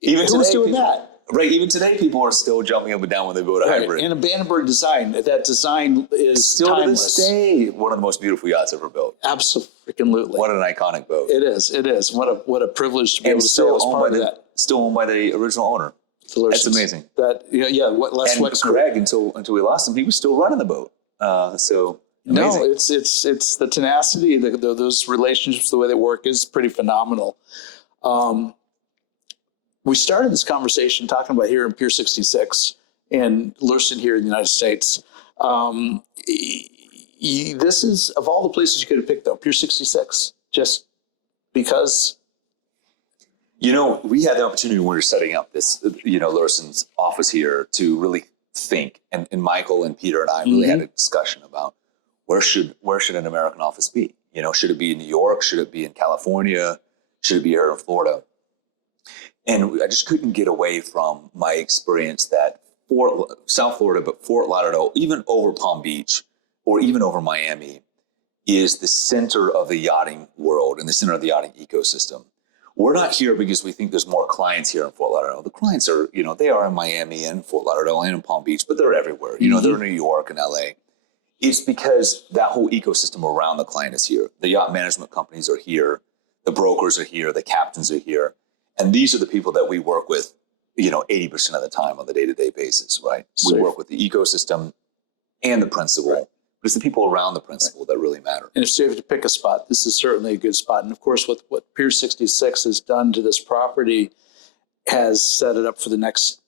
Even who was doing that? Right. Even today, people are still jumping up and down when they build a hybrid. And a Vandenberg design. That design is still timeless. To this day one of the most beautiful yachts ever built. Absolutely. What an iconic boat. It is. What a privilege to be able to sail as part of that. Still owned by the original owner. That's amazing. Les and Craig, until we lost him, he was still running the boat. So amazing. No, it's the tenacity, those relationships, the way they work is pretty phenomenal. We started this conversation talking about here in Pier 66 and Lurssen here in the United States. This is, of all the places you could have picked, though, Pier 66, just because. You know, we had the opportunity when we were setting up this, Lurssen's office here to really think, and Michael and Peter and I really had a discussion about where should an American office be? You know, should it be in New York? Should it be in California? Should it be here in Florida? And I just couldn't get away from my experience that South Florida, but Fort Lauderdale, even over Palm Beach or even over Miami, is the center of the yachting world and the center of the yachting ecosystem. We're not here because we think there's more clients here in Fort Lauderdale. The clients are, they are in Miami and Fort Lauderdale and in Palm Beach, but they're everywhere. They're in New York and LA. It's because that whole ecosystem around the client is here. The yacht management companies are here. The brokers are here. The captains are here. And these are the people that we work with, 80% of the time on the day-to-day basis, right? We work with the ecosystem and the principal. Right. But it's the people around the principal that really matter. And if you have to pick a spot, this is certainly a good spot. And of course, what Pier 66 has done to this property has set it up for the next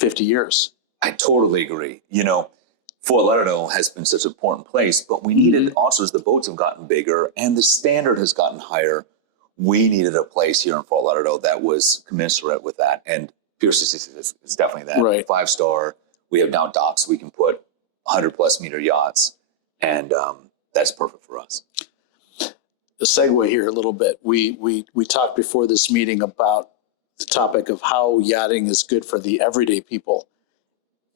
50 years. I totally agree. Fort Lauderdale has been such an important place, but we needed also, as the boats have gotten bigger and the standard has gotten higher, we needed a place here in Fort Lauderdale that was commensurate with that. And Pier 66 is definitely that. Right. 5-star. We have now docks. We can put 100+ meter yachts. And that's perfect for us. A segue here a little bit. We talked before this meeting about the topic of how yachting is good for the everyday people.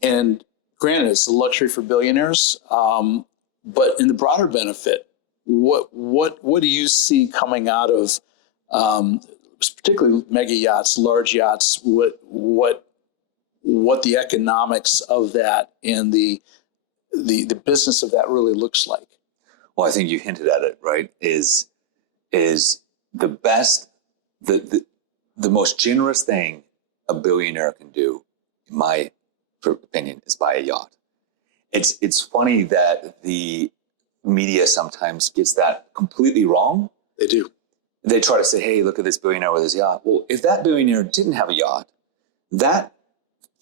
And granted, it's a luxury for billionaires. But in the broader benefit, what do you see coming out of particularly mega yachts, large yachts, what the economics of that and the business of that really looks like? Well, I think you hinted at it, right? Is the best, the most generous thing a billionaire can do, in my opinion, is buy a yacht. It's funny that the media sometimes gets that completely wrong. They do. They try to say, hey, look at this billionaire with his yacht. Well, if that billionaire didn't have a yacht, that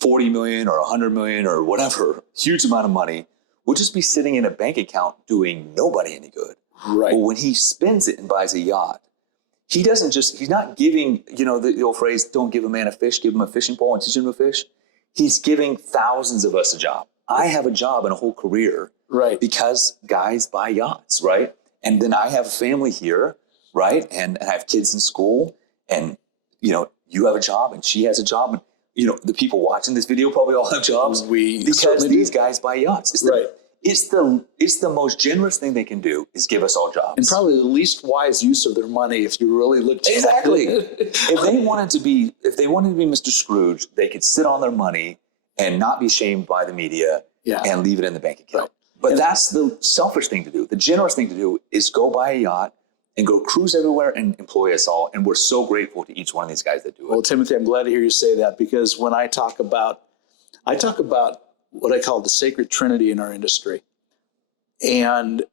40 million or 100 million or whatever, huge amount of money, would just be sitting in a bank account doing nobody any good. Right. Well, when he spends it and buys a yacht, he's not giving, the old phrase, don't give a man a fish, give him a fishing pole and teach him to fish. He's giving thousands of us a job. I have a job and a whole career. Right. Because guys buy yachts, right? And then I have a family here, right? And I have kids in school, and you have a job and she has a job, and the people watching this video probably all have jobs because these guys buy yachts. It's the most generous thing they can do is give us all jobs. And probably the least wise use of their money if you really look at exactly. If they wanted to be Mr. Scrooge, they could sit on their money and not be shamed by the media and leave it in the bank account. Right. But that's the selfish thing to do. The generous thing to do is go buy a yacht and go cruise everywhere and employ us all. And we're so grateful to each one of these guys that do it. Well, Timothy, I'm glad to hear you say that, because when I talk about what I call the sacred Trinity in our industry. And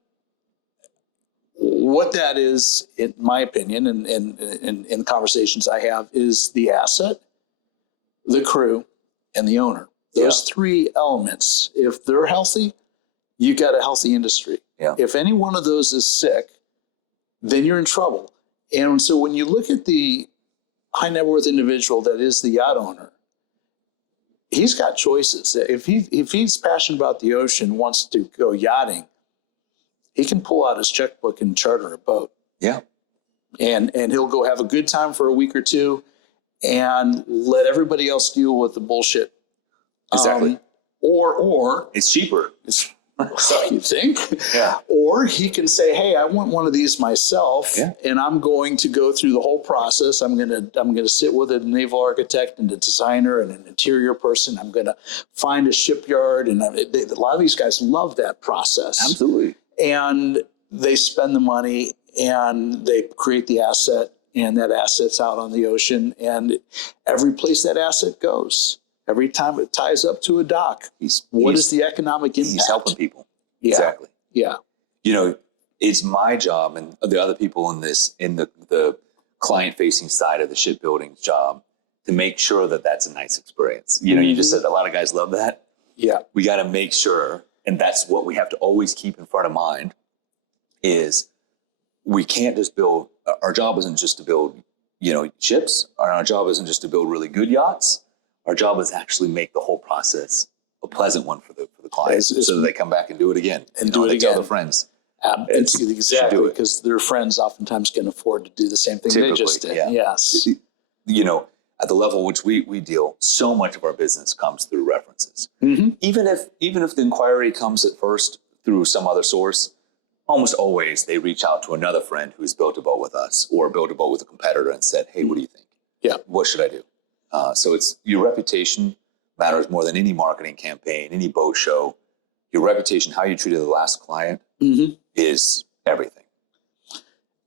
what that is, in my opinion, and in conversations I have, is the asset, the crew, and the owner. Those three elements, if they're healthy, you got a healthy industry. Yeah. If any one of those is sick, then you're in trouble. And so when you look at the high net worth individual that is the yacht owner, he's got choices. If he's passionate about the ocean, wants to go yachting, he can pull out his checkbook and charter a boat. Yeah. And he'll go have a good time for a week or two and let everybody else deal with the bullshit. Exactly. Or it's cheaper. so you think? Yeah. Or he can say, hey, I want one of these myself, and I'm going to go through the whole process. I'm gonna sit with a naval architect and a designer and an interior person. I'm gonna find a shipyard, and a lot of these guys love that process. Absolutely. And they spend the money and they create the asset, and that asset's out on the ocean, and every place that asset goes, every time it ties up to a dock, what is the economic impact? He's helping people. Yeah. Exactly. Yeah. You know, it's my job and the other people in the client-facing side of the shipbuilding job to make sure that that's a nice experience. You know, you just said a lot of guys love that. Yeah. We got to make sure, and that's what we have to always keep in front of mind, is we can't just build, our job isn't just to build, ships. Our job isn't just to build really good yachts. Our job is actually make the whole process a pleasant one for the clients, so that they come back and do it again. And do it again. Tell their friends. It's exactly, because their friends oftentimes can afford to do the same thing Typically, they just did. yeah. Yes. At the level which we deal, so much of our business comes through references. Mm-hmm. Even if the inquiry comes at first through some other source, almost always they reach out to another friend who's built a boat with us or built a boat with a competitor and said, hey, what do you think? Yeah. What should I do? So it's your reputation matters more than any marketing campaign, any boat show. Your reputation, how you treated the last client, is everything.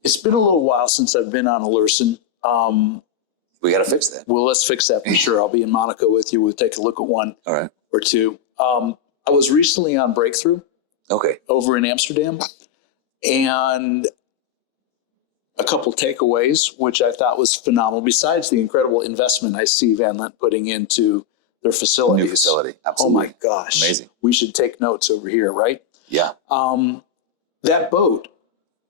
It's been a little while since I've been on a Lurssen. We got to fix that. Well, let's fix that for sure. I'll be in Monaco with you. We'll take a look at one or two. I was recently on Breakthrough over in Amsterdam, and a couple takeaways, which I thought was phenomenal, besides the incredible investment I see Van Lent putting into their facilities. New facility, absolutely. Oh my gosh. Amazing. We should take notes over here, right? Yeah. That boat,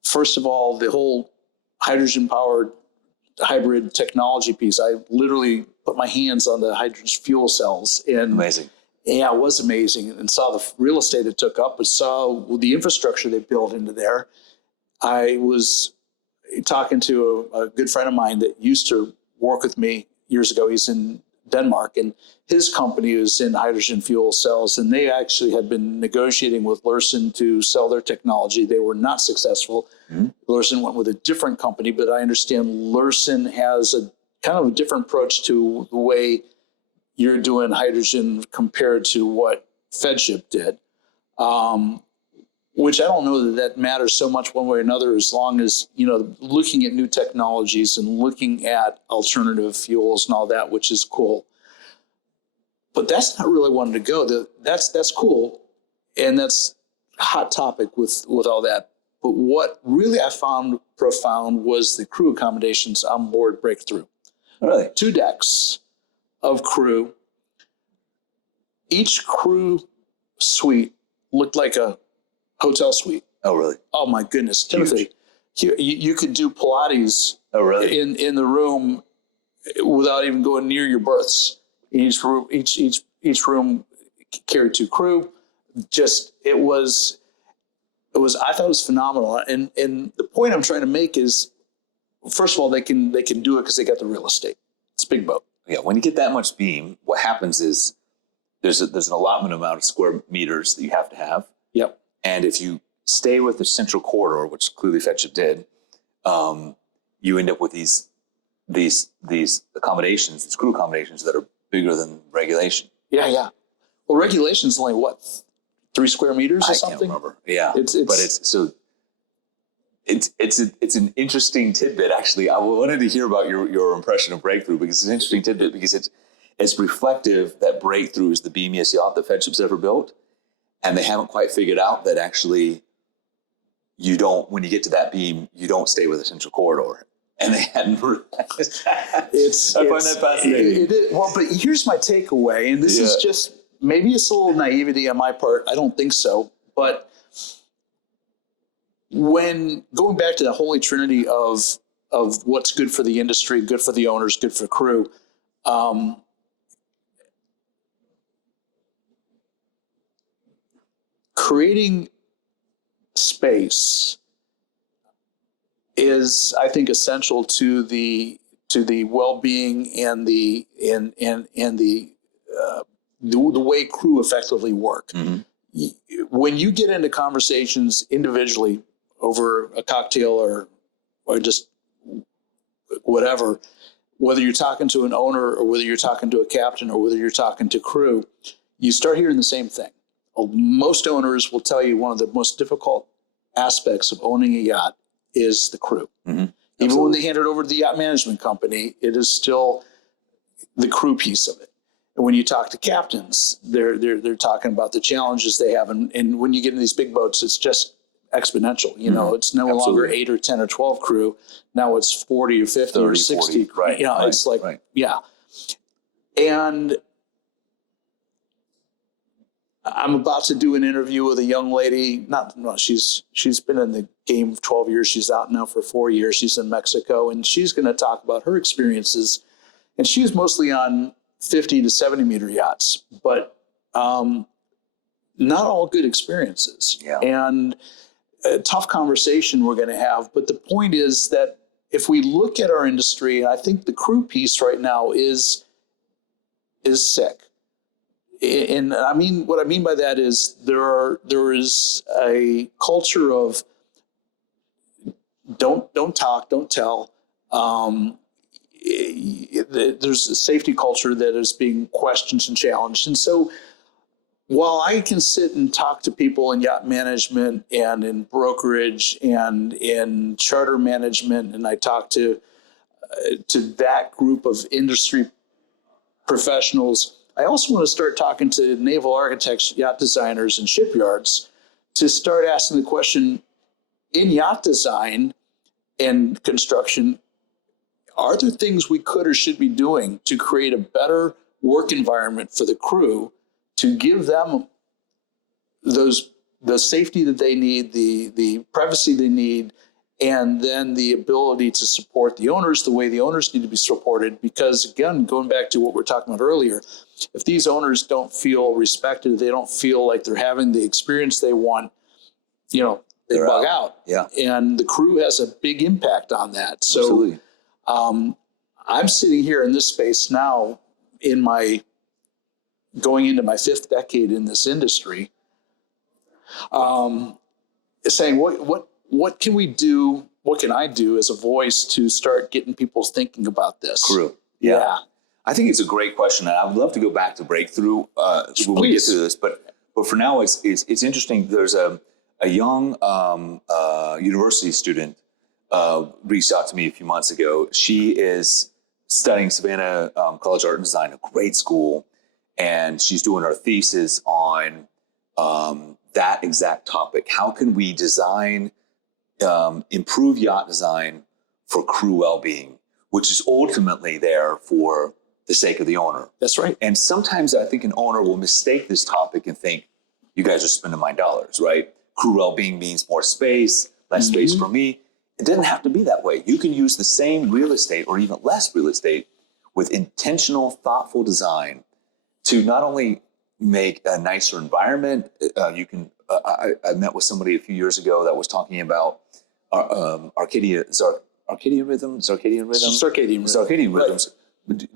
first of all, the whole hydrogen-powered hybrid technology piece, I literally put my hands on the hydrogen fuel cells. And amazing. Yeah, it was amazing. And saw the real estate it took up, but saw the infrastructure they built into there. I was talking to a good friend of mine that used to work with me years ago. He's in Denmark, and his company is in hydrogen fuel cells, and they actually had been negotiating with Lurssen to sell their technology. They were not successful. Lurssen went with a different company, but I understand Lurssen has a kind of a different approach to the way you're doing hydrogen compared to what FedShip did. Which I don't know that matters so much one way or another, as long as, looking at new technologies and looking at alternative fuels and all that, which is cool. But that's not really wanting to go. That's cool. And that's a hot topic with all that. But what really I found profound was the crew accommodations on board Breakthrough. Really? 2 decks of crew. Each crew suite looked like a hotel suite. Oh, really? Oh, my goodness. Timothy, you could do Pilates in the room without even going near your berths. Each room carried 2 crew. It was I thought it was phenomenal. And the point I'm trying to make is, first of all, they can do it because they got the real estate. It's a big boat. Yeah, when you get that much beam, what happens is there's an allotment amount of square meters that you have to have. Yep. And if you stay with the central corridor, which clearly FedShip did, you end up with these accommodations, these crew accommodations that are bigger than regulation. Yeah. Well, regulation is only what, 3 square meters or something? I can't remember. Yeah, it's an interesting tidbit. Actually, I wanted to hear about your impression of Breakthrough, because it's an interesting tidbit, because it's reflective that Breakthrough is the beamiest yacht that FedShip's ever built. And they haven't quite figured out that actually you don't, when you get to that beam, you don't stay with a central corridor. And they hadn't realized that. I find that fascinating. Well, but here's my takeaway, and this is just, maybe it's a little naivety on my part. I don't think so. But when going back to the holy trinity of what's good for the industry, good for the owners, good for crew, creating space is, I think, essential to the well-being and the way crew effectively work. Mm-hmm. When you get into conversations individually over a cocktail or just whatever, whether you're talking to an owner or whether you're talking to a captain or whether you're talking to crew, you start hearing the same thing. Most owners will tell you one of the most difficult aspects of owning a yacht is the crew. Mm-hmm. Even when they hand it over to the yacht management company, it is still the crew piece of it. And when you talk to captains, they're talking about the challenges they have. And when you get in these big boats, it's just exponential. You know, it's no longer 8 or 10 or 12 crew. Now it's 40 or 50 or 60. 40, right. You know, it's like, yeah. And I'm about to do an interview with a young lady. She's been in the game 12 years. She's out now for 4 years. She's in Mexico, and she's going to talk about her experiences. And she's mostly on 50 to 70 meter yachts, but not all good experiences. Yeah. And a tough conversation we're going to have. But the point is that if we look at our industry, and I think the crew piece right now is sick. And I mean, what I mean by that is there is a culture of don't talk, don't tell. There's a safety culture that is being questioned and challenged. And so while I can sit and talk to people in yacht management and in brokerage and in charter management, and I talk to that group of industry professionals, I also want to start talking to naval architects, yacht designers, and shipyards to start asking the question, in yacht design and construction, are there things we could or should be doing to create a better work environment for the crew to give them the safety that they need, the privacy they need, and then the ability to support the owners the way the owners need to be supported? Because again, going back to what we were talking about earlier, if these owners don't feel respected, they don't feel like they're having the experience they want, you know, they bug out. Yeah. And the crew has a big impact on that. So absolutely. I'm sitting here in this space now going into my 5th decade in this industry, saying what can we do? What can I do as a voice to start getting people thinking about this? Crew. Yeah. I think it's a great question, and I would love to go back to breakthrough when we get through this. But for now, it's interesting. There's a young university student reached out to me a few months ago. She is studying Savannah College of Art and Design, a great school, and she's doing her thesis on that exact topic. How can we design, improve yacht design for crew well-being, which is ultimately there for the sake of the owner. That's right. And sometimes I think an owner will mistake this topic and think, you guys are spending my dollars, right? Crew well-being means more space, less space for me. It doesn't have to be that way. You can use the same real estate or even less real estate with intentional, thoughtful design to not only make a nicer environment. I met with somebody a few years ago that was talking about circadian rhythms,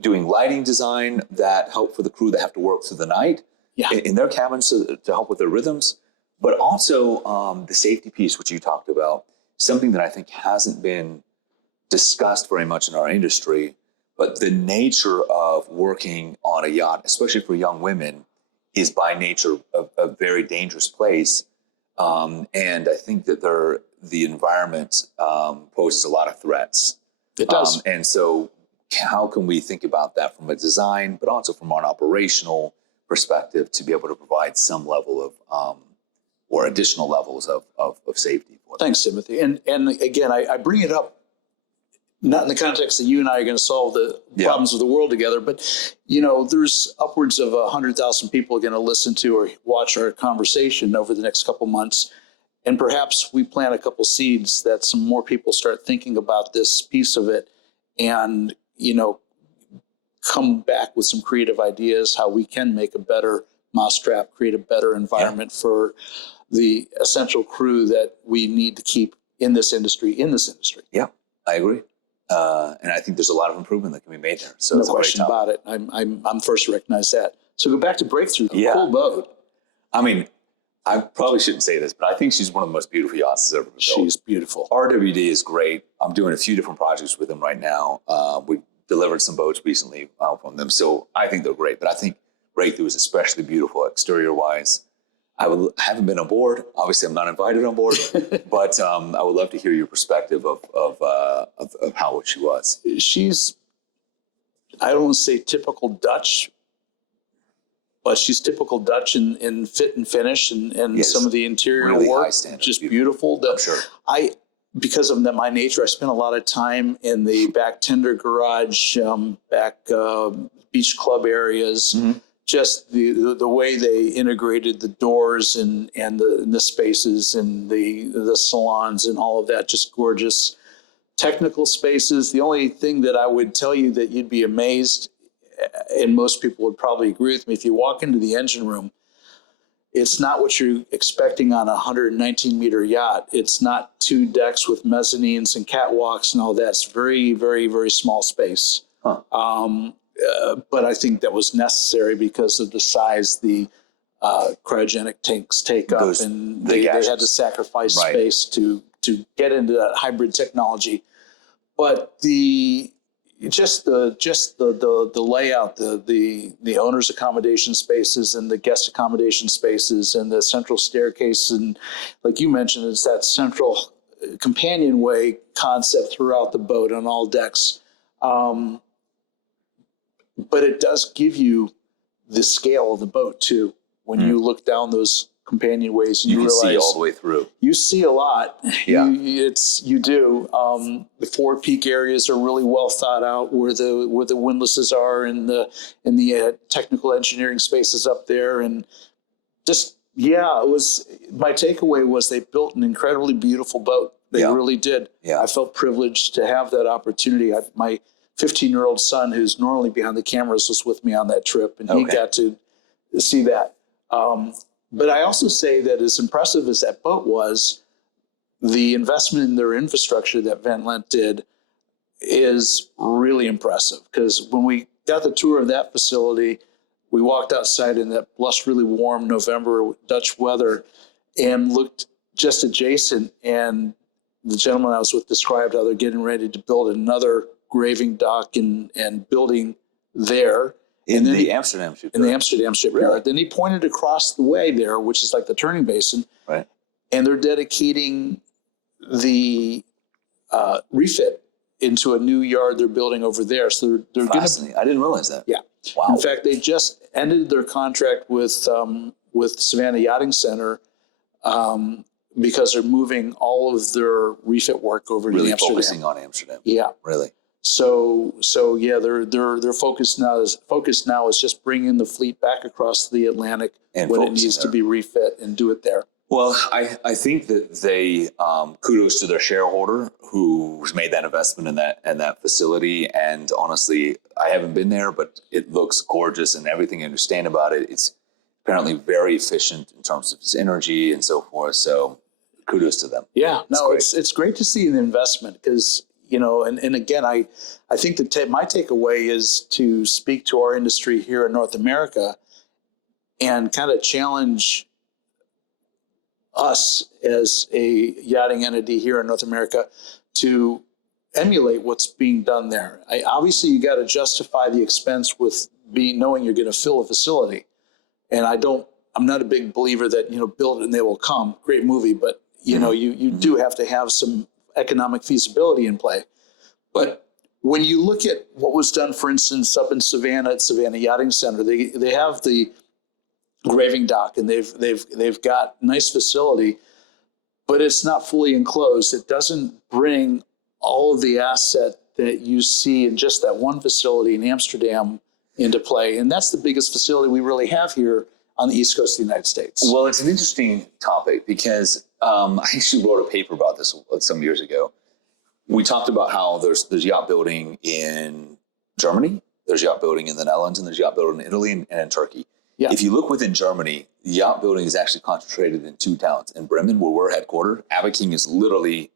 doing lighting design that help for the crew that have to work through the night in their cabins to help with their rhythms, but also the safety piece, which you talked about, something that I think hasn't been discussed very much in our industry, but the nature of working on a yacht, especially for young women, is by nature a very dangerous place. And I think that the environment poses a lot of threats. It does. And so how can we think about that from a design, but also from an operational perspective to be able to provide some level of, or additional levels of safety for them. Thanks, Timothy. And again, I bring it up not in the context that you and I are going to solve the problems of the world together, but there's upwards of 100,000 people going to listen to or watch our conversation over the next couple months. And perhaps we plant a couple seeds that some more people start thinking about this piece of it and, come back with some creative ideas how we can make a better mousetrap, create a better environment for the essential crew that we need to keep in this industry. Yeah, I agree. And I think there's a lot of improvement that can be made there. So no it's question about it. I'm first to recognize that. So go back to Breakthrough. Cool boat. I mean, I probably shouldn't say this, but I think she's one of the most beautiful yachts that's ever been built. She's beautiful. RWD is great. I'm doing a few different projects with them right now. We delivered some boats recently from them, so I think they're great. But I think Breakthrough is especially beautiful exterior-wise. I haven't been on board. Obviously, I'm not invited on board, but I would love to hear your perspective of how she was. She's, I don't want to say typical Dutch, but she's typical Dutch in fit and finish and some of the interior really work, standard, just beautiful. I'm sure. Because of my nature, I spent a lot of time in the back tender garage, back beach club areas. Mm-hmm. Just the way they integrated the doors and the spaces and the salons and all of that, just gorgeous technical spaces. The only thing that I would tell you that you'd be amazed, and most people would probably agree with me, if you walk into the engine room, it's not what you're expecting on a 119-meter yacht. It's not 2 decks with mezzanines and catwalks and all that. It's very, very, very small space. Huh. But I think that was necessary because of the size the cryogenic tanks take up, and they had to sacrifice space to get into that hybrid technology. But the layout, the owner's accommodation spaces and the guest accommodation spaces and the central staircase, and like you mentioned, it's that central companionway concept throughout the boat on all decks. But it does give you the scale of the boat too. When you look down those companionways, and you realize see all the way through. You see a lot. Yeah, you do. The forward peak areas are really well thought out, where the windlasses are, and the technical engineering spaces up there, and just it was. My takeaway was they built an incredibly beautiful boat. They really did. Yeah, I felt privileged to have that opportunity. My 15-year-old son, who's normally behind the cameras, was with me on that trip, and he got to see that. But I also say that as impressive as that boat was, the investment in their infrastructure that Van Lent did is really impressive. Because when we got the tour of that facility, we walked outside in that blush, really warm November Dutch weather and looked just adjacent. And the gentleman I was with described how they're getting ready to build another graving dock and building there. In the Amsterdam shipyard. In the Amsterdam shipyard. Really? Then he pointed across the way there, which is like the turning basin. Right. And they're dedicating the refit into a new yard they're building over there. So they're going to. I didn't realize that. Yeah. Wow. In fact, they just ended their contract with Savannah Yachting Center because they're moving all of their refit work over to Amsterdam. Really focusing on Amsterdam. Yeah. Really. So their focus now is just bringing the fleet back across the Atlantic and when it needs to be refit and do it there. Well, I think that they kudos to their shareholder who's made that investment in that facility. And honestly, I haven't been there, but it looks gorgeous, and everything I understand about it, it's apparently very efficient in terms of its energy and so forth. So kudos to them. Yeah, it's great to see the investment because. And again, I think that my takeaway is to speak to our industry here in North America and kind of challenge us as a yachting entity here in North America to emulate what's being done there. Obviously, you got to justify the expense with knowing you're going to fill a facility. And I'm not a big believer that, build it and they will come. Great movie, but you do have to have some economic feasibility in play. But when you look at what was done, for instance, up in Savannah at Savannah Yachting Center, they have the graving dock and they've got a nice facility, but it's not fully enclosed. It doesn't bring all of the asset that you see in just that one facility in Amsterdam into play. And that's the biggest facility we really have here on the East Coast of the United States. Well, it's an interesting topic because I actually wrote a paper about this some years ago. We talked about how there's yacht building in Germany, there's yacht building in the Netherlands, and there's yacht building in Italy and in Turkey. Yeah. If you look within Germany, yacht building is actually concentrated in 2 towns. In Bremen, where we're headquartered, Abiking is literally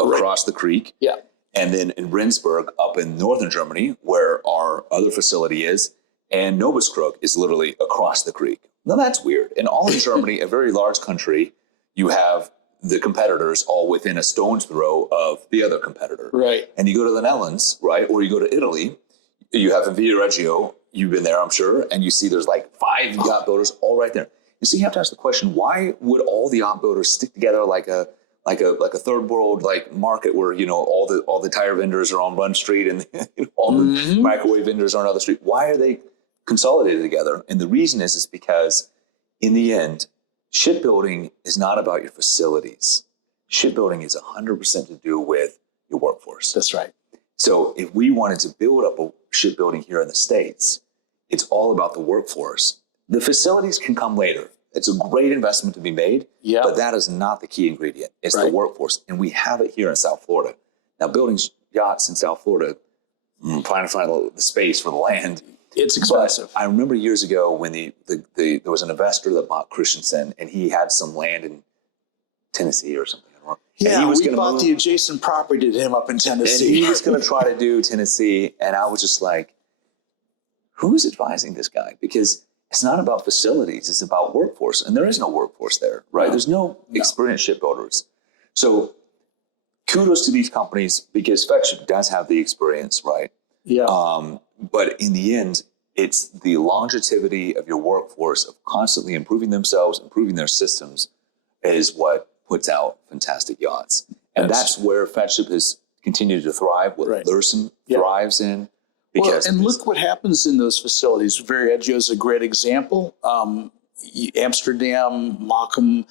across the creek. Yeah. And then in Rendsburg, up in northern Germany, where our other facility is, and Nobiskrug is literally across the creek. Now that's weird. And all in Germany, a very large country, you have the competitors all within a stone's throw of the other competitor. Right. And you go to the Netherlands, right, or you go to Italy, you have Via Reggio, you've been there, I'm sure, and you see there's like 5 yacht builders all right there. And so you have to ask the question, why would all the yacht builders stick together like a third world like market where, you know, all the tire vendors are on one street and all the microwave vendors are on another street? Why are they consolidated together? And the reason is because in the end, shipbuilding is not about your facilities. Shipbuilding is 100% to do with your workforce. That's right. So if we wanted to build up a shipbuilding here in the States, it's all about the workforce. The facilities can come later. It's a great investment to be made, but that is not the key ingredient. It's the workforce. And we have it here in South Florida. Now, building yachts in South Florida, trying to find the space for the land. It's expensive. But I remember years ago when there was an investor that bought Christensen, and he had some land in Tennessee or something. Yeah, we bought the adjacent property to him up in Tennessee. And he was going to try to do Tennessee, and I was just like, who's advising this guy? Because it's not about facilities, it's about workforce. And there is no workforce there, right? There's no experienced shipbuilders. So kudos to these companies because FedShip does have the experience, right? Yeah. But in the end, it's the longevity of your workforce of constantly improving themselves, improving their systems is what puts out fantastic yachts. And that's where FedShip has continued to thrive, what Lurssen thrives in. Because look what happens in those facilities. Reggio is a great example. Amsterdam, Monaco,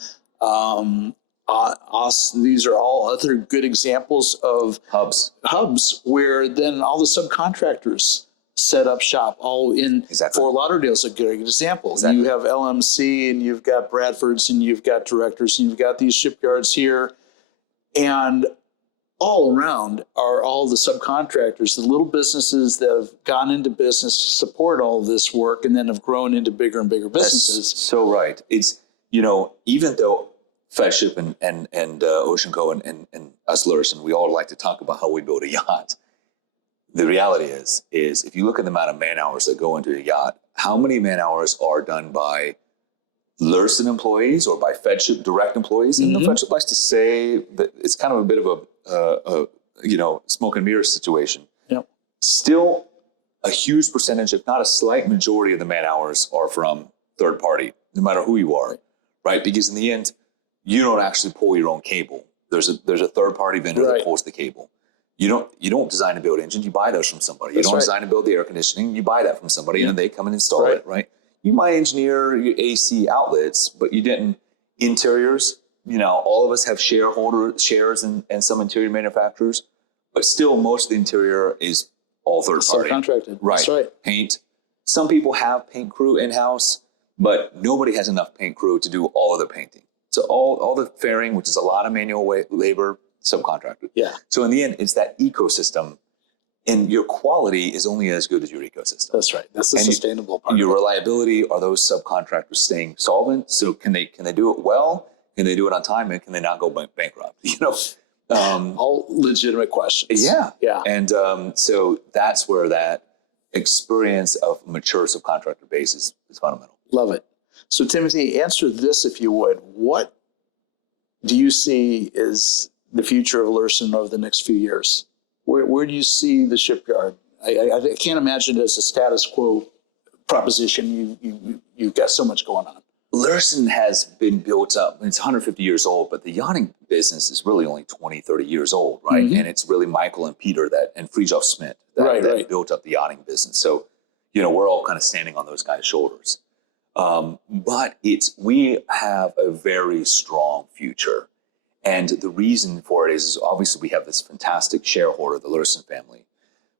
these are all other good examples of hubs where then all the subcontractors set up shop. All in Fort Lauderdale is a good example. Exactly. You have LMC and you've got Bradford's and you've got Directors and you've got these shipyards here. And all around are all the subcontractors, the little businesses that have gone into business to support all this work and then have grown into bigger and bigger businesses. That's so right. It's, you know, even though FedShip and Ocean Co. and us Lurssen, we all like to talk about how we build a yacht. The reality is if you look at the amount of man hours that go into a yacht, how many man hours are done by Lurssen employees or by FedShip direct employees? And FedShip likes to say that it's kind of a bit of a smoke and mirror situation. Yep. Still, a huge percentage, if not a slight majority of the man hours are from third party, no matter who you are, right? Because in the end, you don't actually pull your own cable. There's a third party vendor that pulls the cable. You don't design and build engines. You buy those from somebody. You don't design and build the air conditioning. You buy that from somebody, and then they come and install it, right? You might engineer your AC outlets, but you didn't interiors. You know, all of us have shares in some interior manufacturers, but still most of the interior is all third party. Subcontracted. Right. That's right. Paint. Some people have paint crew in-house, but nobody has enough paint crew to do all of the painting. So all the fairing, which is a lot of manual labor, subcontracted. Yeah. So in the end, it's that ecosystem, and your quality is only as good as your ecosystem. That's right. That's the sustainable part. Your reliability, are those subcontractors staying solvent? So can they do it well? Can they do it on time? And can they not go bankrupt? You know, all legitimate questions. Yeah. Yeah. And so that's where that experience of mature subcontractor base is fundamental. Love it. So Timothy, answer this if you would. What do you see is the future of Lurssen over the next few years? Where do you see the shipyard? I can't imagine it as a status quo proposition. You've got so much going on. Lurssen has been built up. It's 150 years old, but the yachting business is really only 20, 30 years old, right? Mm-hmm. And it's really Michael and Peter and Fridtjof Smith that built up the yachting business. So, you know, we're all kind of standing on those guys' shoulders. But we have a very strong future. And the reason for it is obviously we have this fantastic shareholder, the Lurssen family,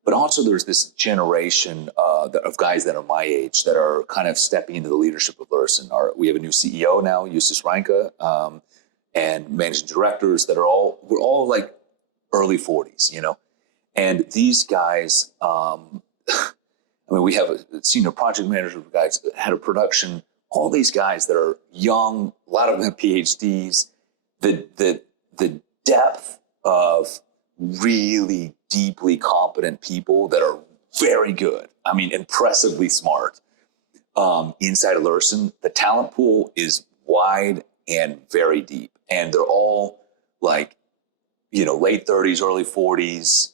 but also there's this generation of guys that are my age that are kind of stepping into the leadership of Lurssen. We have a new CEO now, Justus Reinke, and managing directors that we're all like early 40s, you know? And these guys, I mean, we have a senior project manager, guys, head of production, all these guys that are young, a lot of them have PhDs, the depth of really deeply competent people that are very good. I mean, impressively smart. Inside of Lurssen, the talent pool is wide and very deep. And they're all like, you know, late 30s, early 40s.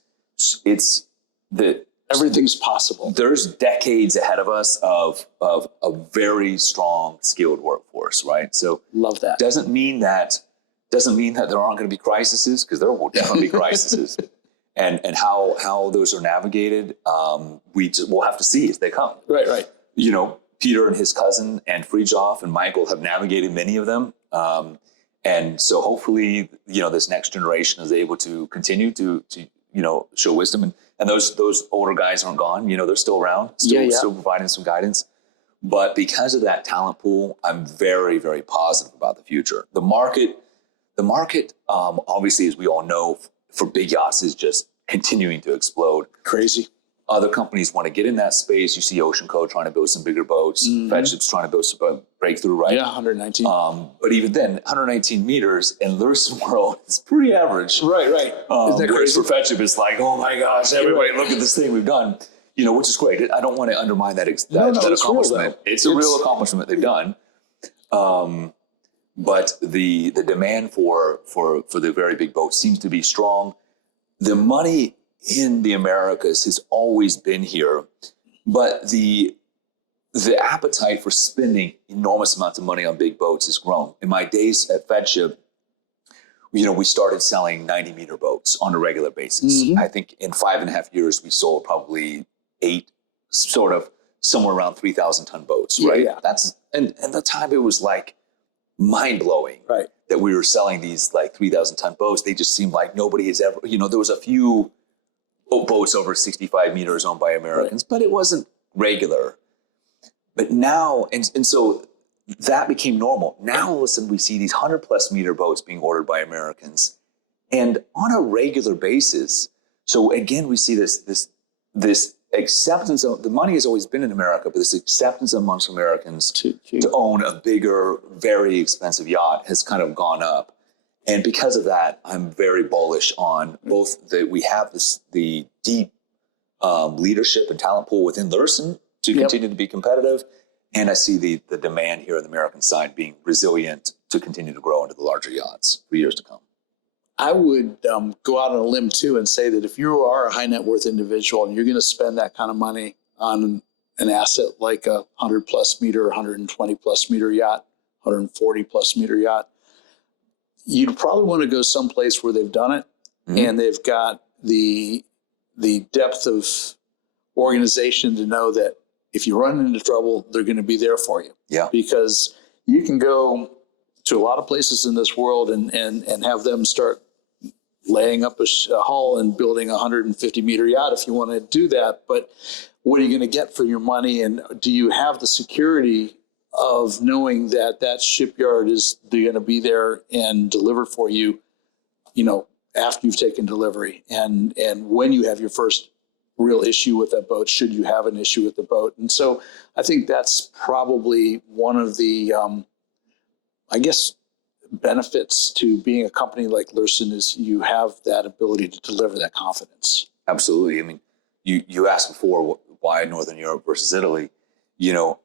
Everything's possible. There's decades ahead of us of a very strong, skilled workforce, right? So love that. Doesn't mean that there aren't going to be crises, because there will definitely be crises. And how those are navigated, we'll have to see as they come. Right. You know, Peter and his cousin and Fridtjof and Michael have navigated many of them. And so hopefully, you know, this next generation is able to continue to you know, show wisdom. And those older guys aren't gone. You know, they're still around, still providing some guidance. But because of that talent pool, I'm very, very positive about the future. The market, obviously, as we all know, for big yachts is just continuing to explode. Crazy. Other companies want to get in that space. You see Ocean Co. trying to build some bigger boats. Fedship's trying to build some breakthrough, right? Yeah, 119. But even then, 119 meters in Lurssen world is pretty average. Right. Isn't that crazy? For Fedship, it's like, oh my gosh, everybody look at this thing we've done. You know, which is great. I don't want to undermine that accomplishment. It's a real accomplishment they've done. But the demand for the very big boats seems to be strong. The money in the Americas has always been here, but the appetite for spending enormous amounts of money on big boats has grown. In my days at Fedship, you know, we started selling 90-meter boats on a regular basis. I think in 5.5 years, we sold probably 8, sort of somewhere around 3,000-ton boats, right? Yeah. And at the time, it was like mind-blowing, right, that we were selling these like 3,000-ton boats. They just seemed like nobody has ever, you know, there was a few boats over 65 meters owned by Americans, but it wasn't regular. But now, and so that became normal. Now all of a sudden we see these 100+ meter boats being ordered by Americans, and on a regular basis. So again, we see this acceptance of the money has always been in America, but this acceptance amongst Americans to own a bigger, very expensive yacht has kind of gone up. And because of that, I'm very bullish on both that we have the deep leadership and talent pool within Lurssen to continue to be competitive. And I see the demand here on the American side being resilient to continue to grow into the larger yachts for years to come. I would go out on a limb too and say that if you are a high net worth individual and you're going to spend that kind of money on an asset like a 100+ meter, 120+ meter yacht, 140+ meter yacht, you'd probably want to go someplace where they've done it and they've got the depth of organization to know that if you run into trouble, they're going to be there for you. Yeah. Because you can go to a lot of places in this world and have them start laying up a hull and building a 150-meter yacht if you want to do that. But what are you going to get for your money? And do you have the security of knowing that shipyard is going to be there and deliver for you, you know, after you've taken delivery and when you have your first real issue with that boat, should you have an issue with the boat. And so I think that's probably one of the, I guess, benefits to being a company like Lurssen is you have that ability to deliver that confidence. Absolutely. I mean, you asked before why Northern Europe versus Italy. You know,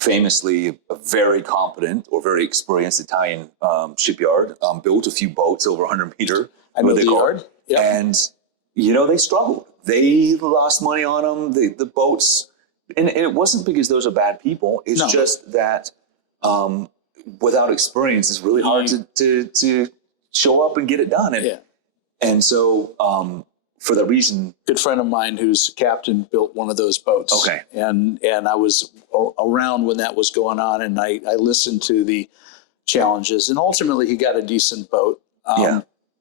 famously, a very competent or very experienced Italian shipyard built a few boats over 100 meter. I know the yard. Yep. And, you know, they struggled. They lost money on them. The boats, and it wasn't because those are bad people. It's just that without experience, it's really hard to show up and get it done. And so for that reason, good friend of mine who's a captain built one of those boats. Okay. And I was around when that was going on, and I listened to the challenges, and ultimately he got a decent boat.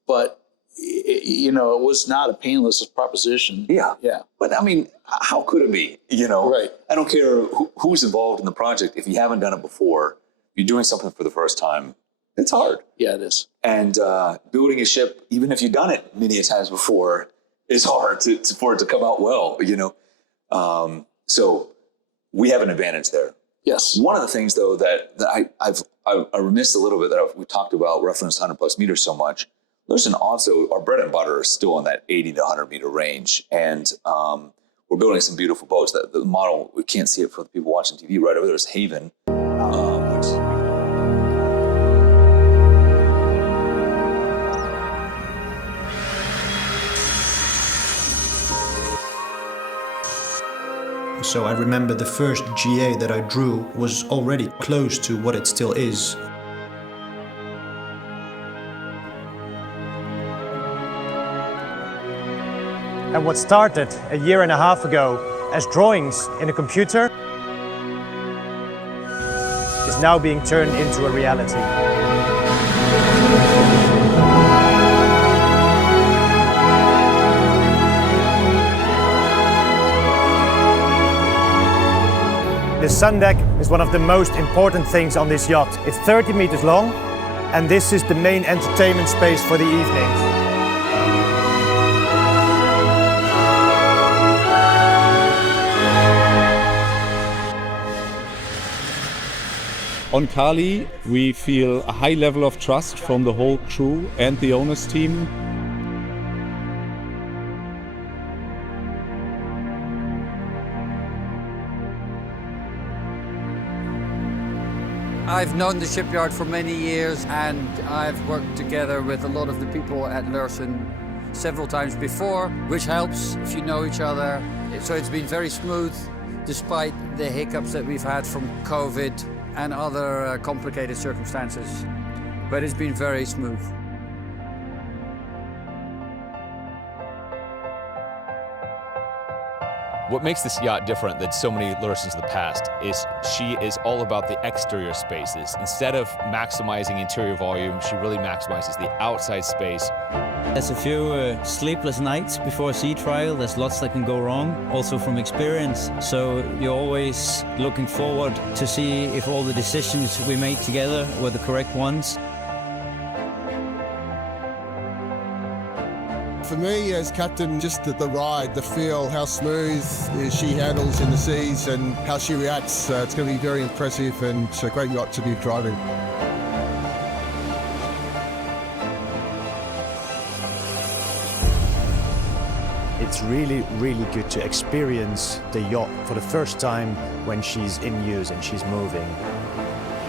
But you know, it was not a painless proposition. Yeah. Yeah. But I mean, how could it be? You know, Right. I don't care who's involved in the project. If you haven't done it before, you're doing something for the first time. It's hard. Yeah, it is. And building a ship, even if you've done it many times before, is hard for it to come out well, you know. So we have an advantage there. Yes. One of the things, though, that I remiss a little bit that we talked about, referenced 100 plus meters so much. Lurssen also, our bread and butter is still in that 80 to 100 meter range. And we're building some beautiful boats. The model, we can't see it for the people watching TV, right over there is Haven. So I remember the first GA that I drew was already close to what it still is. And what started a year and a half ago as drawings in a computer is now being turned into a reality. The sun deck is one of the most important things on this yacht. It's 30 meters long, and this is the main entertainment space for the evenings. On Kali, we feel a high level of trust from the whole crew and the owners team. I've known the shipyard for many years, and I've worked together with a lot of the people at Lurssen several times before, which helps if you know each other. So it's been very smooth, despite the hiccups that we've had from COVID and other complicated circumstances. But it's been very smooth. What makes this yacht different than so many Lurssens of the past is she is all about the exterior spaces. Instead of maximizing interior volume, she really maximizes the outside space. There's a few sleepless nights before a sea trial. There's lots that can go wrong, also from experience. So you're always looking forward to see if all the decisions we made together were the correct ones. For me as captain, just the ride, the feel, how smooth she handles in the seas and how she reacts. It's going to be very impressive, and it's a great yacht to be driving. It's really, really good to experience the yacht for the first time when she's in use and she's moving.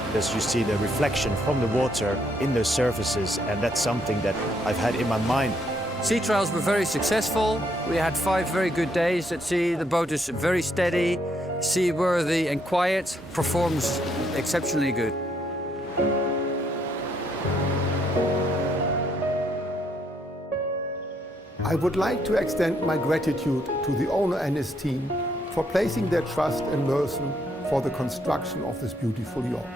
Because you see the reflection from the water in those surfaces, and that's something that I've had in my mind. Sea trials were very successful. We had 5 very good days at sea. The boat is very steady, seaworthy and quiet, performs exceptionally good. I would like to extend my gratitude to the owner and his team for placing their trust in Lurssen for the construction of this beautiful yacht.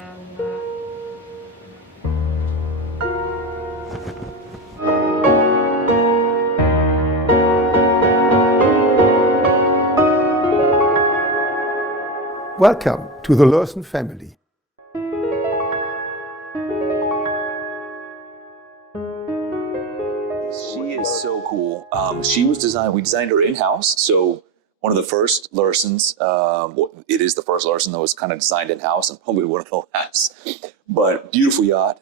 Welcome to the Lurssen family. She is so cool. She was designed, we designed her in-house. So one of the first Lurssens, it is the first Lurssen that was kind of designed in-house, and probably one of the last, but beautiful yacht.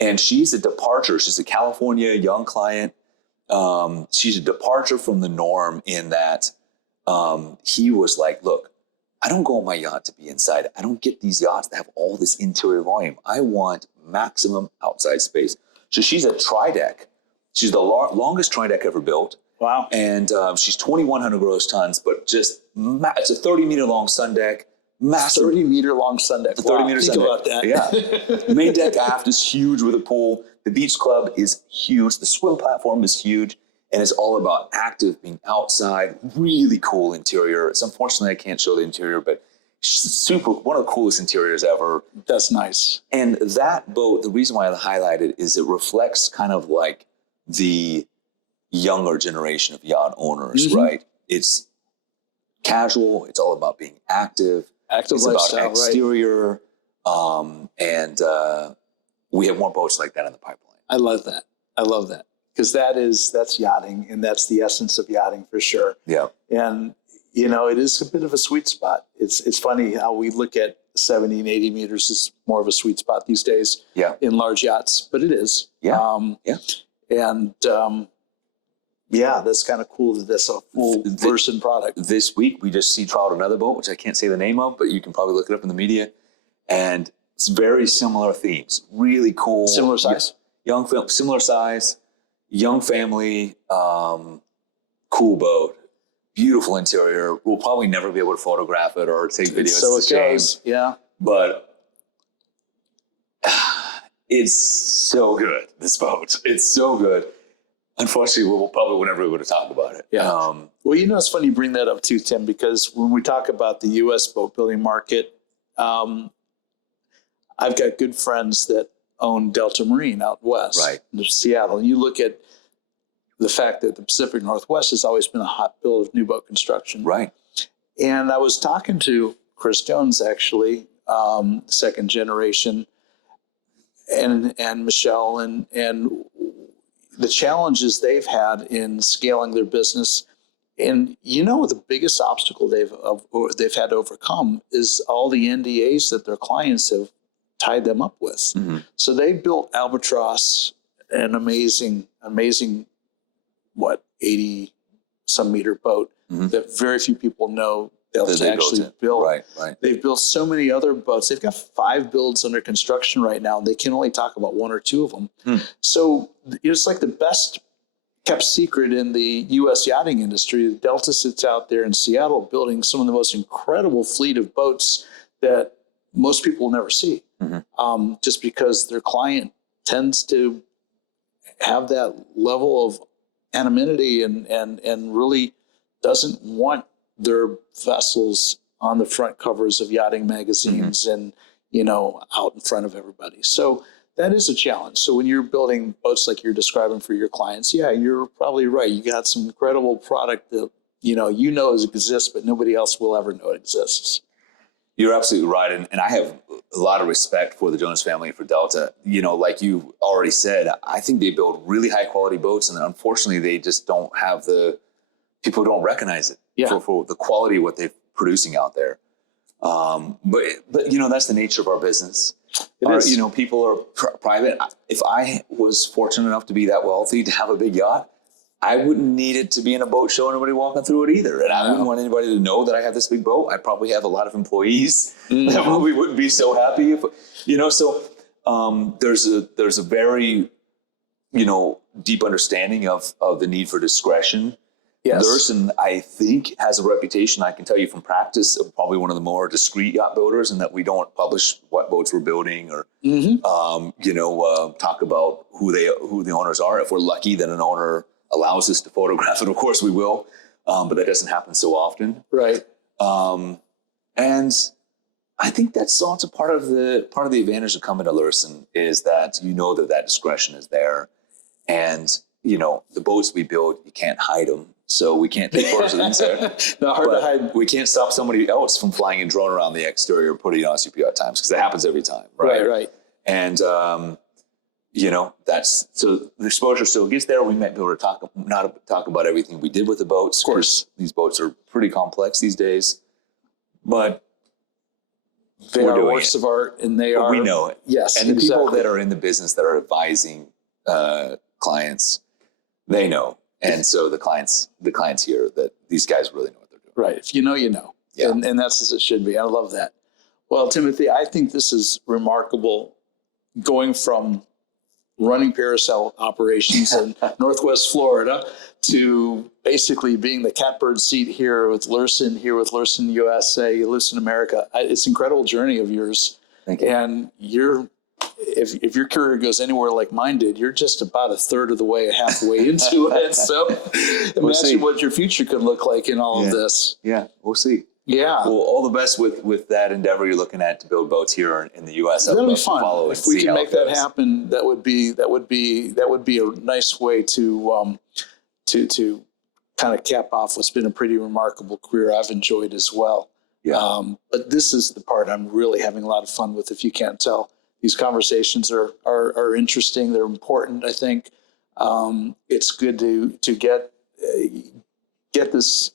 And she's a departure. She's a California young client. She's a departure from the norm in that he was like, look, I don't go on my yacht to be inside. I don't get these yachts that have all this interior volume. I want maximum outside space. So she's a tri-deck. She's the longest tri-deck ever built. Wow. And she's 2,100 gross tons, but just, it's a 30 meter long sun deck. Massive. 30 meter long sun deck. 30 meter sun deck. Think about that. Yeah. Main deck aft is huge with a pool. The beach club is huge. The swim platform is huge. And it's all about active, being outside, really cool interior. It's unfortunately I can't show the interior, but Super, one of the coolest interiors ever. That's nice. And that boat, the reason why I highlight it is it reflects kind of like the younger generation of yacht owners, right? It's casual. It's all about being active. Active it's lifestyle, about exterior. And we have more boats like that in the pipeline. I love that. I love that. Because that's yachting, and that's the essence of yachting for sure. Yeah. And, you know, it is a bit of a sweet spot. It's funny how we look at 70 and 80 meters as more of a sweet spot these days in large yachts, but it is. Yeah. That's kind of cool that that's a full Lurssen product. This week, we just sea trialed another boat, which I can't say the name of, but you can probably look it up in the media. And it's very similar themes. Really cool. Similar size? Young film, similar size, young family, cool boat, beautiful interior. We'll probably never be able to photograph it or take videos. So it's it a shame. goes. Yeah. But it's so good, this boat. It's so good. Unfortunately, we'll probably never be able to talk about it. Yeah. Well, you know, it's funny you bring that up too, Tim, because when we talk about the U.S. boat building market, I've got good friends that own Delta Marine out west, in Seattle. And you look at the fact that the Pacific Northwest has always been a hotbed of new boat construction. Right. And I was talking to Chris Jones, actually, second generation, and Michelle, and the challenges they've had in scaling their business. And you know, the biggest obstacle they've had to overcome is all the NDAs that their clients have tied them up with. Mm-hmm. So they built Albatross, an amazing, 80-some meter boat that very few people know Delta actually built. Right. They've built so many other boats. They've got 5 builds under construction right now, and they can only talk about 1 or 2 of them. So it's like the best kept secret in the U.S. yachting industry. Delta sits out there in Seattle building some of the most incredible fleet of boats that most people will never see, just because their client tends to have that level of anonymity and really doesn't want their vessels on the front covers of yachting magazines and, you know, out in front of everybody. So that is a challenge. So when you're building boats like you're describing for your clients, you're probably right. You got some incredible product that, you know exists, but nobody else will ever know it exists. You're absolutely right. And I have a lot of respect for the Jones family and for Delta. You know, like you already said, I think they build really high quality boats, and unfortunately they just don't have people don't recognize it for the quality of what they're producing out there. But you know, that's the nature of our business. You know, people are private. If I was fortunate enough to be that wealthy to have a big yacht, I wouldn't need it to be in a boat show and nobody walking through it either. And I wouldn't want anybody to know that I have this big boat. I probably have a lot of employees that probably wouldn't be so happy if, you know, so there's a very, you know, deep understanding of the need for discretion. Yes. Lurssen, I think, has a reputation, I can tell you from practice, of probably one of the more discreet yacht builders, in that we don't publish what boats we're building or, you know, talk about who the owners are. If we're lucky that an owner allows us to photograph it, of course we will, but that doesn't happen so often. Right. And I think that's also part of the advantage of coming to Lurssen, is that you know that discretion is there. And, you know, the boats we build, you can't hide them. So we can't take photos of the inside. Not hard to hide. We can't stop somebody else from flying a drone around the exterior, putting it on Superyacht Times, because that happens every time. Right. And, you know, so the exposure still gets there. We might be able to not talk about everything we did with the boats. Of course, these boats are pretty complex these days, but they are works of art, and we know it. Yes. And the people that are in the business that are advising clients, they know. And so the clients hear that these guys really know what they're doing. Right. If you know, you know. Yeah. And that's as it should be. I love that. Well, Timothy, I think this is remarkable, going from running parasail operations in Northwest Florida to basically being the catbird seat here with Lurssen USA, Lürssen America. It's an incredible journey of yours. Thank you. And if your career goes anywhere like mine did, you're just about a third of the way, halfway into it. So imagine what your future could look like in all of this. Yeah, we'll see. Yeah. Well, all the best with that endeavor you're looking at to build boats here in the U.S. That'll be love to fun. follow If and we see can how make it that goes. happen, that would be a nice way to kind of cap off what's been a pretty remarkable career I've enjoyed as well. Yeah. But this is the part I'm really having a lot of fun with. If you can't tell, these conversations are interesting. They're important. I think it's good to get this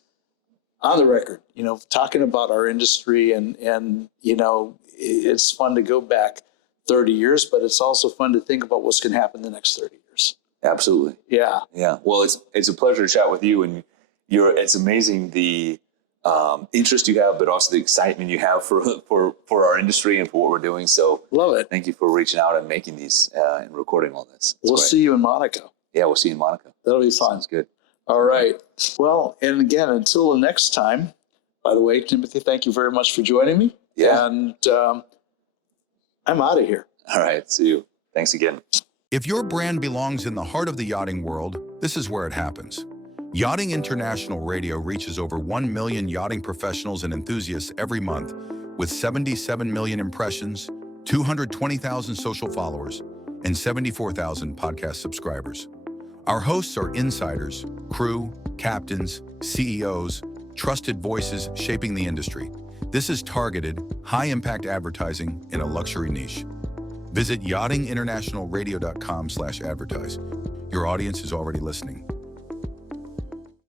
on the record. You know, talking about our industry and you know, it's fun to go back 30 years, but it's also fun to think about what's going to happen the next 30 years. Absolutely. Yeah. Yeah. Well, it's a pleasure to chat with you, and it's amazing the interest you have, but also the excitement you have for our industry and for what we're doing. So love it. Thank you for reaching out and making these and recording all this. We'll see you in Monaco. Yeah, we'll see you in Monaco. That'll be fun. Sounds good. All right. Well, and again, until the next time, by the way, Timothy, thank you very much for joining me. Yeah. And I'm out of here. All right. See you. Thanks again. If your brand belongs in the heart of the yachting world, this is where it happens. Yachting International Radio reaches over 1 million yachting professionals and enthusiasts every month, with 77 million impressions, 220,000 social followers, and 74,000 podcast subscribers. Our hosts are insiders, crew, captains, CEOs, trusted voices shaping the industry. This is targeted, high-impact advertising in a luxury niche. Visit yachtinginternationalradio.com/advertise. Your audience is already listening.